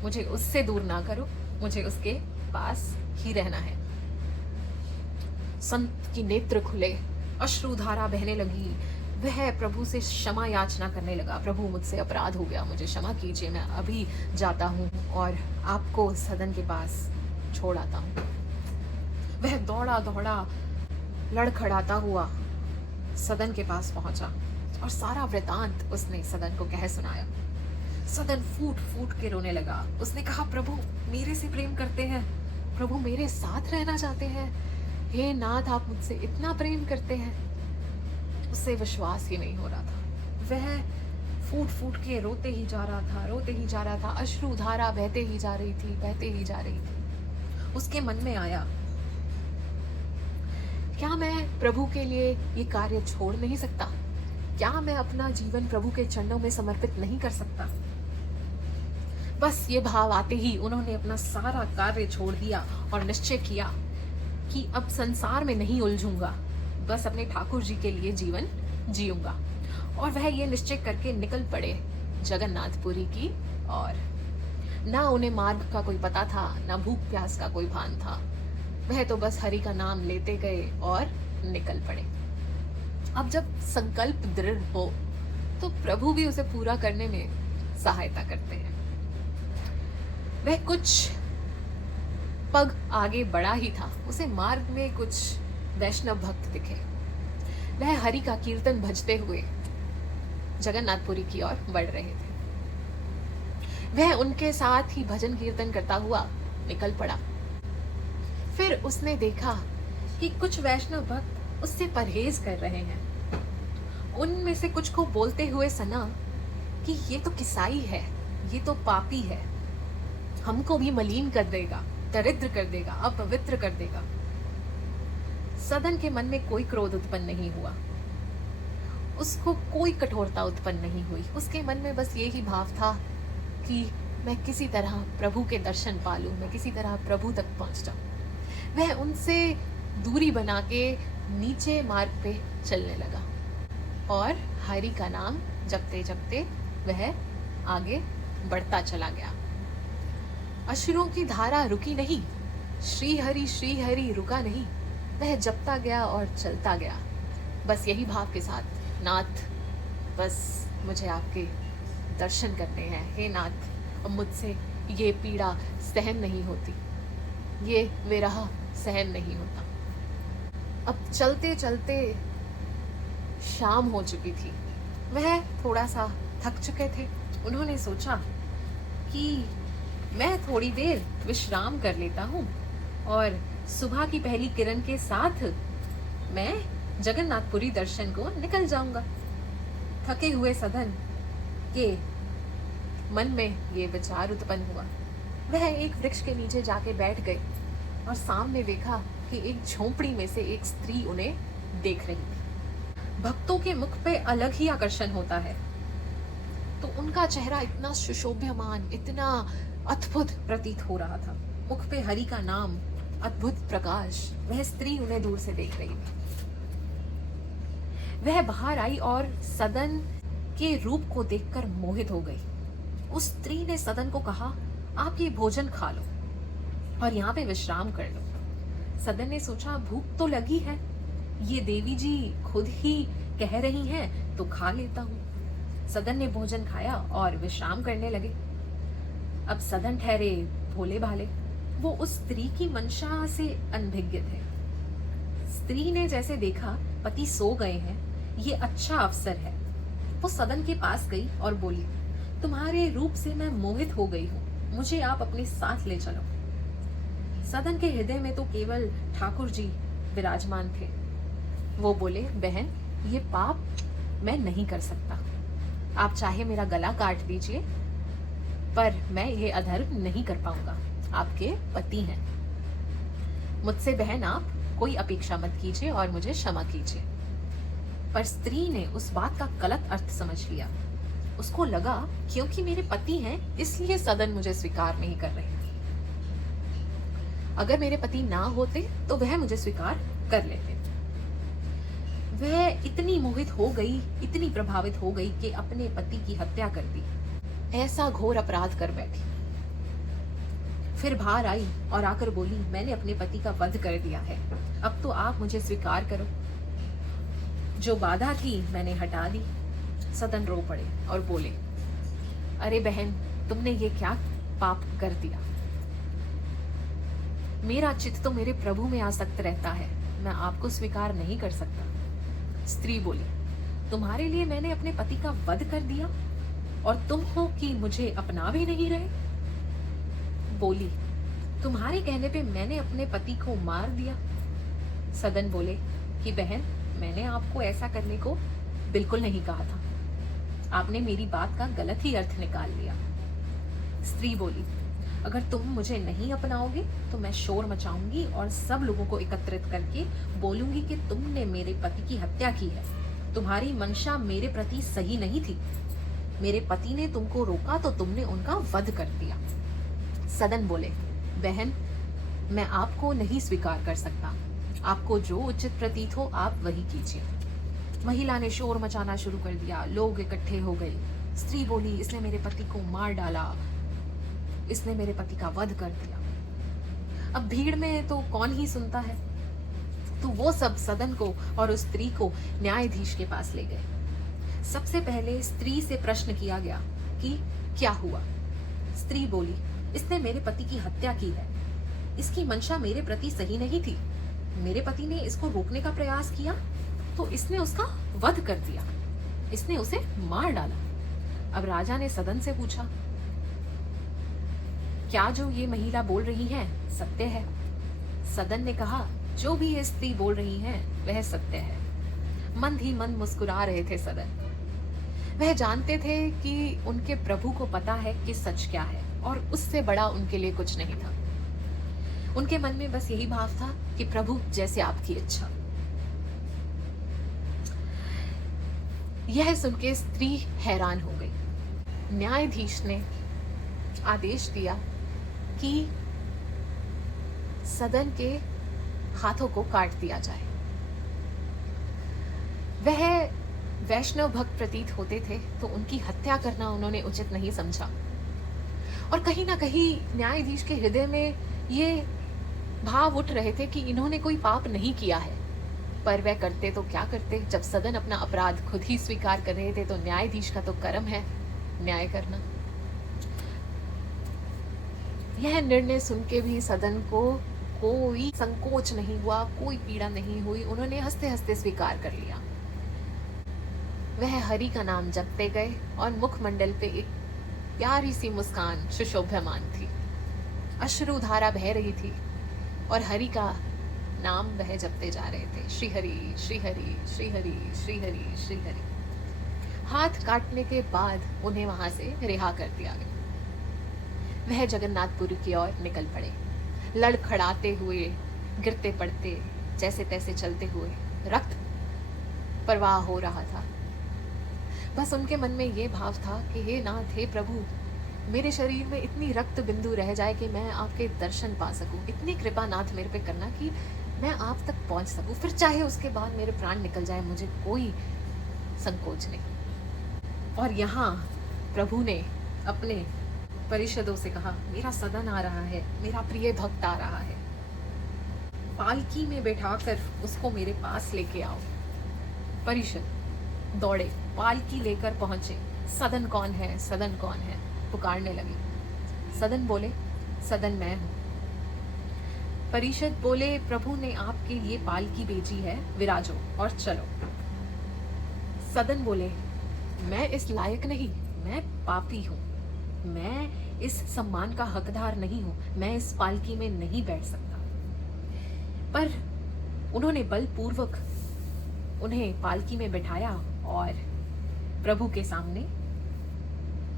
मुझे उससे दूर ना करो, मुझे उसके पास ही रहना है। संत की नेत्र खुले, अश्रुधारा बहने लगी। वह प्रभु से क्षमा याचना करने लगा। प्रभु, मुझसे अपराध हो गया, मुझे क्षमा कीजिए, मैं अभी जाता हूँ और आपको सदन के पास छोड़ आता हूँ। वह दौड़ा दौड़ा लड़खड़ाता हुआ सदन के पास पहुंचा और सारा वृतांत उसने सदन को कह सुनाया। सदन फूट फूट के रोने लगा। उसने कहा, प्रभु मेरे से प्रेम करते हैं, प्रभु मेरे साथ रहना चाहते हैं, हे नाथ आप मुझसे इतना प्रेम करते हैं। उससे विश्वास ही नहीं हो रहा था। वह फूट फूट के रोते ही जा रहा था, रोते ही जा रहा था। अश्रुधारा बहते ही जा रही थी, बहते ही जा रही थी। उसके मन में आया, क्या मैं प्रभु के लिए ये कार्य छोड़ नहीं सकता? क्या मैं अपना जीवन प्रभु के चरणों में समर्पित नहीं कर सकता? बस ये भाव आते ही उन्होंने अपना सारा कार्य छोड़ दिया और निश्चय किया कि अब संसार में नहीं उलझूंगा, बस अपने ठाकुर जी के लिए जीवन जीऊंगा। और वह ये निश्चय करके निकल पड़े जगन्नाथपुरी की और ना उन्हें मार्ग का कोई पता था, ना भूख प्यास का कोई भान था। वह तो बस हरि का नाम लेते गए और निकल पड़े। अब जब संकल्प दृढ़ हो तो प्रभु भी उसे पूरा करने में सहायता करते हैं। वह कुछ पग आगे बढ़ा ही था, उसे मार्ग में कुछ वैष्णव भक्त दिखे। वह हरि का कीर्तन भजते हुए जगन्नाथपुरी की ओर बढ़ रहे थे। वह उनके साथ ही भजन कीर्तन करता हुआ निकल पड़ा। फिर उसने देखा कि कुछ वैष्णव भक्त उससे परहेज कर रहे हैं। उनमें से कुछ को बोलते हुए सुना कि ये तो किसाई है, ये तो पापी है, हमको भी मलिन कर देगा, दरिद्र कर देगा, अपवित्र कर देगा। सदन के मन में कोई क्रोध उत्पन्न नहीं हुआ, उसको कोई कठोरता उत्पन्न नहीं हुई। उसके मन में बस यही भाव था कि मैं किसी तरह प्रभु के दर्शन पा लूं, मैं किसी तरह प्रभु तक पहुंच जाऊं। वह उनसे दूरी बना के नीचे मार्ग पे चलने लगा और हरि का नाम जपते जपते वह आगे बढ़ता चला गया। अश्रुओं की धारा रुकी नहीं, श्री हरि रुका नहीं। वह जपता गया और चलता गया, बस यही भाव के साथ, नाथ बस मुझे आपके दर्शन करने हैं, हे नाथ अब मुझसे ये पीड़ा सहन नहीं होती, ये विरह सहन नहीं होता। अब चलते चलते शाम हो चुकी थी। वह थोड़ा सा थक चुके थे। उन्होंने सोचा कि मैं थोड़ी देर विश्राम कर लेता हूँ और सुबह की पहली किरण के साथ मैं जगन्नाथपुरी दर्शन को निकल जाऊंगा। थके हुए सदन के मन में ये विचार उत्पन्न हुआ। वह एक वृक्ष के नीचे जाके बैठ गए और सामने देखा कि एक झोंपड़ी में से एक स्त्री उन्हें देख रही थी। भक्तों के मुख पे अलग ही आकर्षण होता है, तो उनका चेहरा इतना सुशोभ्यमान, इतना अद्भुत प्रतीत हो रहा था। मुख पे हरि का नाम, अद्भुत प्रकाश। वह स्त्री उन्हें दूर से देख रही थी। वह बाहर आई और सदन के रूप को देखकर मोहित हो गई। उस स्त्री ने सदन को कहा, आप ये भोजन खा लो और यहाँ पे विश्राम कर लो। सदन ने सोचा, भूख तो लगी है, ये देवी जी खुद ही कह रही हैं तो खा लेता हूँ। सदन ने भोजन खाया और विश्राम करने लगे। अब सदन ठहरे भोले भाले, वो उस स्त्री की मंशा से अनभिज्ञ थे। स्त्री ने जैसे देखा पति सो गए हैं, ये अच्छा अवसर है। वो सदन के पास गई और बोली, तुम्हारे रूप से मैं मोहित हो गई हूँ, मुझे आप अपने साथ ले चलो। सदन के हृदय में तो केवल ठाकुर जी विराजमान थे। वो बोले, बहन ये पाप मैं नहीं कर सकता, आप चाहे मेरा गला काट दीजिए, पर मैं ये अधर्म नहीं कर पाऊंगा, आपके पति हैं। मुझसे बहन आप कोई अपेक्षा मत कीजिए और मुझे क्षमा कीजिए। पर स्त्री ने उस बात का गलत अर्थ समझ लिया। उसको लगा क्योंकि मेरे पति हैं इसलिए सदन मुझे स्वीकार नहीं कर रहे। अगर मेरे पति ना होते तो वह मुझे स्वीकार कर लेते। वह इतनी मोहित हो गई, इतनी प्रभावित हो गई कि अपने पति की हत्या कर दी। ऐसा घोर अपराध कर बैठी। फिर बाहर आई और आकर बोली, मैंने अपने पति का वध कर दिया है, अब तो आप मुझे स्वीकार करो। जो बाधा थी मैंने हटा दी। सदन रो पड़े और बोले, अरे बहन, तुमने ये क्या पाप कर दिया? मेरा चित्त तो मेरे प्रभु में आसक्त रहता है, मैं आपको स्वीकार नहीं कर सकता। स्त्री बोली, तुम्हारे लिए मैंने अपने पति का वध कर दिया और तुम हो कि मुझे अपना भी नहीं रहे। बोली, तुम्हारे कहने पे मैंने अपने पति को मार दिया। सदन बोले कि बहन, मैंने आपको ऐसा करने को बिल्कुल नहीं कहा था, आपने मेरी बात का गलत ही अर्थ निकाल लिया। स्त्री बोली, अगर तुम मुझे नहीं अपनाओगे तो मैं शोर मचाऊंगी और सब लोगों को एकत्रित करके बोलूंगी कि तुमने मेरे पति की हत्या की है। तुम्हारी मंशा मेरे प्रति सही नहीं थी। मेरे पति ने तुमको रोका तो तुमने उनका वध कर दिया। सदन बोले, बहन, मैं आपको नहीं स्वीकार कर सकता, आपको जो उचित प्रतीत हो आप वही कीजिए। महिला ने शोर मचाना शुरू कर दिया, लोग इकट्ठे हो गए। स्त्री बोली, इसने मेरे पति को मार डाला, इसने मेरे पति का वध कर दिया। अब भीड़ में तो कौन ही सुनता है, तो वो सब सदन को और उस स्त्री को न्यायाधीश के पास ले गए। सबसे पहले स्त्री से प्रश्न किया गया कि क्या हुआ। स्त्री बोली, इसने मेरे पति की हत्या की है, इसकी मंशा मेरे प्रति सही नहीं थी। मेरे पति ने इसको रोकने का प्रयास किया तो इसने उसका वध कर दिया, इसने उसे मार डाला। अब राजा ने सदन से पूछा, क्या जो ये महिला बोल रही है सत्य है? सदन ने कहा, जो भी ये स्त्री बोल रही है वह सत्य है। मंद ही मंद मुस्कुरा रहे थे सदन। वह जानते थे कि उनके प्रभु को पता है कि सच क्या है और उससे बड़ा उनके लिए कुछ नहीं था। उनके मन में बस यही भाव था कि प्रभु जैसे आपकी इच्छा। यह सुनकर स्त्री हैरान हो गई। न्यायाधीश ने आदेश दिया कि सदन के हाथों को काट दिया जाए। वह वैष्णव भक्त प्रतीत होते थे तो उनकी हत्या करना उन्होंने उचित नहीं समझा और कहीं ना कहीं न्यायाधीश के हृदय में ये भाव उठ रहे थे कि इन्होंने कोई पाप नहीं किया है, पर वह करते तो क्या करते। जब सदन अपना अपराध खुद ही स्वीकार कर रहे थे तो न्यायाधीश का तो कर्म है न्याय करना। यह निर्णय सुन के भी सदन को कोई संकोच नहीं हुआ, कोई पीड़ा नहीं हुई, उन्होंने हंसते हंसते स्वीकार कर लिया। वह हरि का नाम जपते गए और मुखमंडल पे एक प्यारी सी मुस्कान सुशोभ्यमान थी। अश्रुधारा बह रही थी और हरि का नाम वह जपते जा रहे थे, श्री हरि श्री हरि श्री हरि श्री हरि श्री हरि। हाथ काटने के बाद उन्हें वहां से रिहा कर दिया गया। वह जगन्नाथपुरी की ओर निकल पड़े, लड़खड़ाते हुए, गिरते पड़ते, जैसे तैसे चलते हुए। रक्त प्रवाह हो रहा था। बस उनके मन में ये भाव था कि हे नाथ, हे प्रभु, मेरे शरीर में इतनी रक्त बिंदु रह जाए कि मैं आपके दर्शन पा सकूं। इतनी कृपा नाथ मेरे पे करना कि मैं आप तक पहुंच सकूं, फिर चाहे उसके बाद मेरे प्राण निकल जाए, मुझे कोई संकोच नहीं। और यहाँ प्रभु ने अपने परिषदों से कहा, मेरा सदन आ रहा है, मेरा प्रिय भक्त आ रहा है, पालकी में बैठाकर उसको मेरे पास लेके आओ। परिषद दौड़े, पालकी लेकर पहुंचे। सदन कौन है, सदन कौन है, पुकारने लगे। सदन बोले, सदन मैं हूं। परिषद बोले, प्रभु ने आपके लिए पालकी भेजी है, विराजो और चलो। सदन बोले, मैं इस लायक नहीं, मैं पापी हूं, मैं इस सम्मान का हकदार नहीं हूं, मैं इस पालकी में नहीं बैठ सकता। पर उन्होंने बलपूर्वक उन्हें पालकी में बैठाया और प्रभु के सामने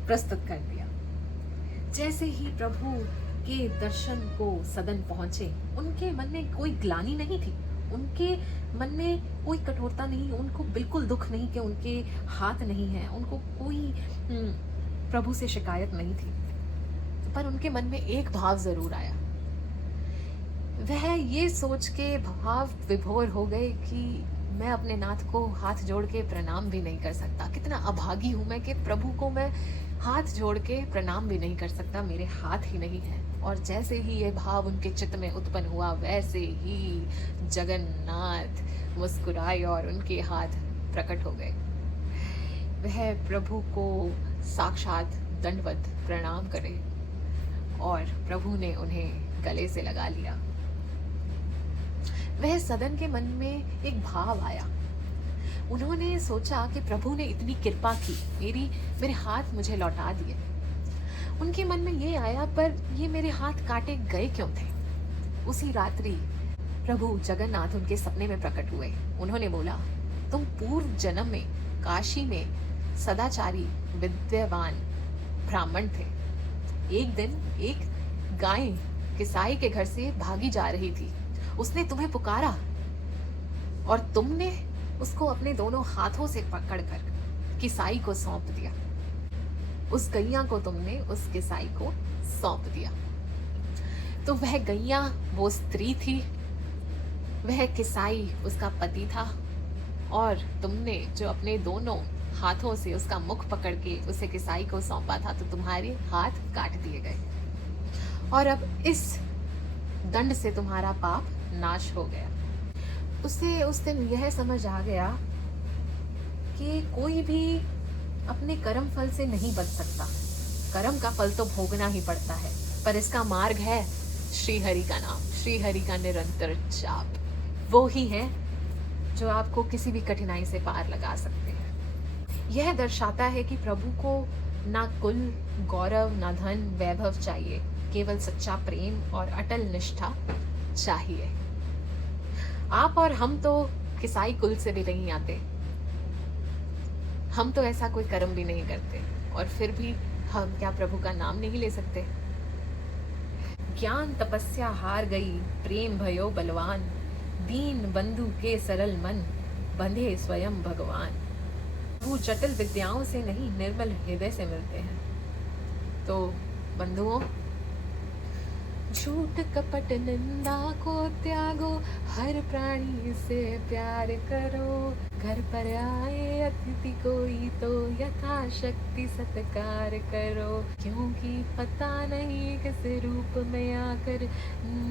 प्रस्तुत कर दिया। जैसे ही प्रभु के दर्शन को सदन पहुंचे, उनके मन में कोई ग्लानि नहीं थी, उनके मन में कोई कठोरता नहीं, उनको बिल्कुल दुख नहीं कि उनके हाथ नहीं है, उनको कोई प्रभु से शिकायत नहीं थी। पर उनके मन में एक भाव जरूर आया। वह ये सोच के भाव विभोर हो गए कि मैं अपने नाथ को हाथ जोड़ के प्रणाम भी नहीं कर सकता। कितना अभागी हूँ मैं कि प्रभु को मैं हाथ जोड़ के प्रणाम भी नहीं कर सकता, मेरे हाथ ही नहीं है। और जैसे ही ये भाव उनके चित्त में उत्पन्न हुआ, वैसे ही जगन्नाथ मुस्कुराए और उनके हाथ प्रकट हो गए। वह प्रभु को साक्षात दंडवत प्रणाम करे और प्रभु ने उन्हें गले से लगा लिया। वह सदन के मन में एक भाव आया। उन्होंने सोचा कि प्रभु ने इतनी कृपा की, मेरे हाथ मुझे लौटा दिए। उनके मन में ये आया, पर ये मेरे हाथ काटे गए क्यों थे? उसी रात्रि प्रभु जगन्नाथ उनके सपने में प्रकट हुए। उन्होंने बोला, तुम पूर्व जन्म में काशी में सदाचारी विद्यावान ब्राह्मण थे। एक दिन एक गाय किसाई के घर से भागी जा रही थी। उसने तुम्हें पुकारा और तुमने उसको अपने दोनों हाथों से पकड़कर किसाई को सौंप दिया। उस गैया को तुमने उस किसाई को सौंप दिया। तो वह गैया वो स्त्री थी, वह किसाई उसका पति था, और तुमने जो अपने दोनों हाथों से उसका मुख पकड़ के उसे किसाई को सौंपा था, तो तुम्हारे हाथ काट दिए गए और अब इस दंड से तुम्हारा पाप नाश हो गया। उसे उस दिन यह समझ आ गया कि कोई भी अपने कर्म फल से नहीं बच सकता। कर्म का फल तो भोगना ही पड़ता है, पर इसका मार्ग है श्री हरि का नाम, श्री हरि का निरंतर जाप। वो ही है जो आपको किसी भी कठिनाई से पार लगा सकते हैं। यह दर्शाता है कि प्रभु को ना कुल, गौरव, ना धन, वैभव चाहिए, केवल सच्चा प्रेम और अटल निष्ठा चाहिए। आप और हम तो किसाई कुल से भी नहीं आते, हम तो ऐसा कोई कर्म भी नहीं करते, और फिर भी हम क्या प्रभु का नाम नहीं ले सकते? ज्ञान तपस्या हार गई, प्रेम भयो बलवान, दीन बंधु के सरल मन, बंधे स्वयं भगवान। वो जटिल विद्याओं से नहीं, निर्मल हृदय से मिलते हैं। तो बंधुओं, झूठ कपट निंदा को त्यागो, हर प्राणी से प्यार करो, घर पर आए अतिथि कोई तो यथाशक्ति सत्कार करो, क्योंकि पता नहीं किस रूप में आकर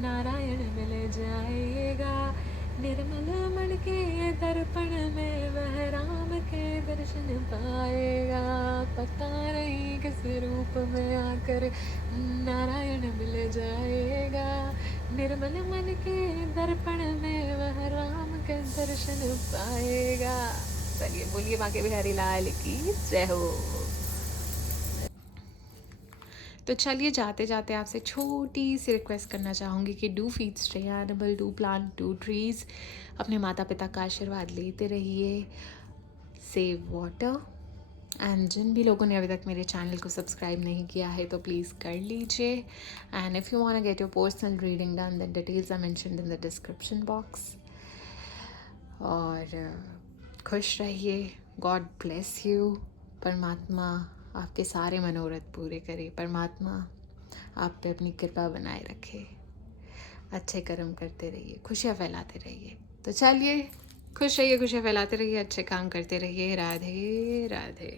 नारायण मिल जाएगा। निर्मल मन के दर्पण में वह राम के दर्शन पाएगा, पता नहीं किस रूप में आकर नारायण मिल जाएगा। निर्मल मन के दर्पण में वह राम के दर्शन पाएगा। चलिए बोलिए बांके बिहारी लाल की जय हो। तो चलिए जाते जाते आपसे छोटी सी रिक्वेस्ट करना चाहूँगी कि do feed stay animal, do plant 2 trees, अपने माता पिता का आशीर्वाद लेते रहिए, सेव वाटर। एंड जिन भी लोगों ने अभी तक मेरे चैनल को सब्सक्राइब नहीं किया है तो प्लीज़ कर लीजिए। And if you want to get your personal reading done, the details are mentioned in the description box. और खुश रहिए, गॉड ब्लेस यू। परमात्मा आपके सारे मनोरथ पूरे करे, परमात्मा आप पे अपनी कृपा बनाए रखे, अच्छे कर्म करते रहिए, खुशियाँ फैलाते रहिए। तो चलिए खुश रहिए, खुशियाँ फैलाते रहिए, अच्छे काम करते रहिए। राधे राधे।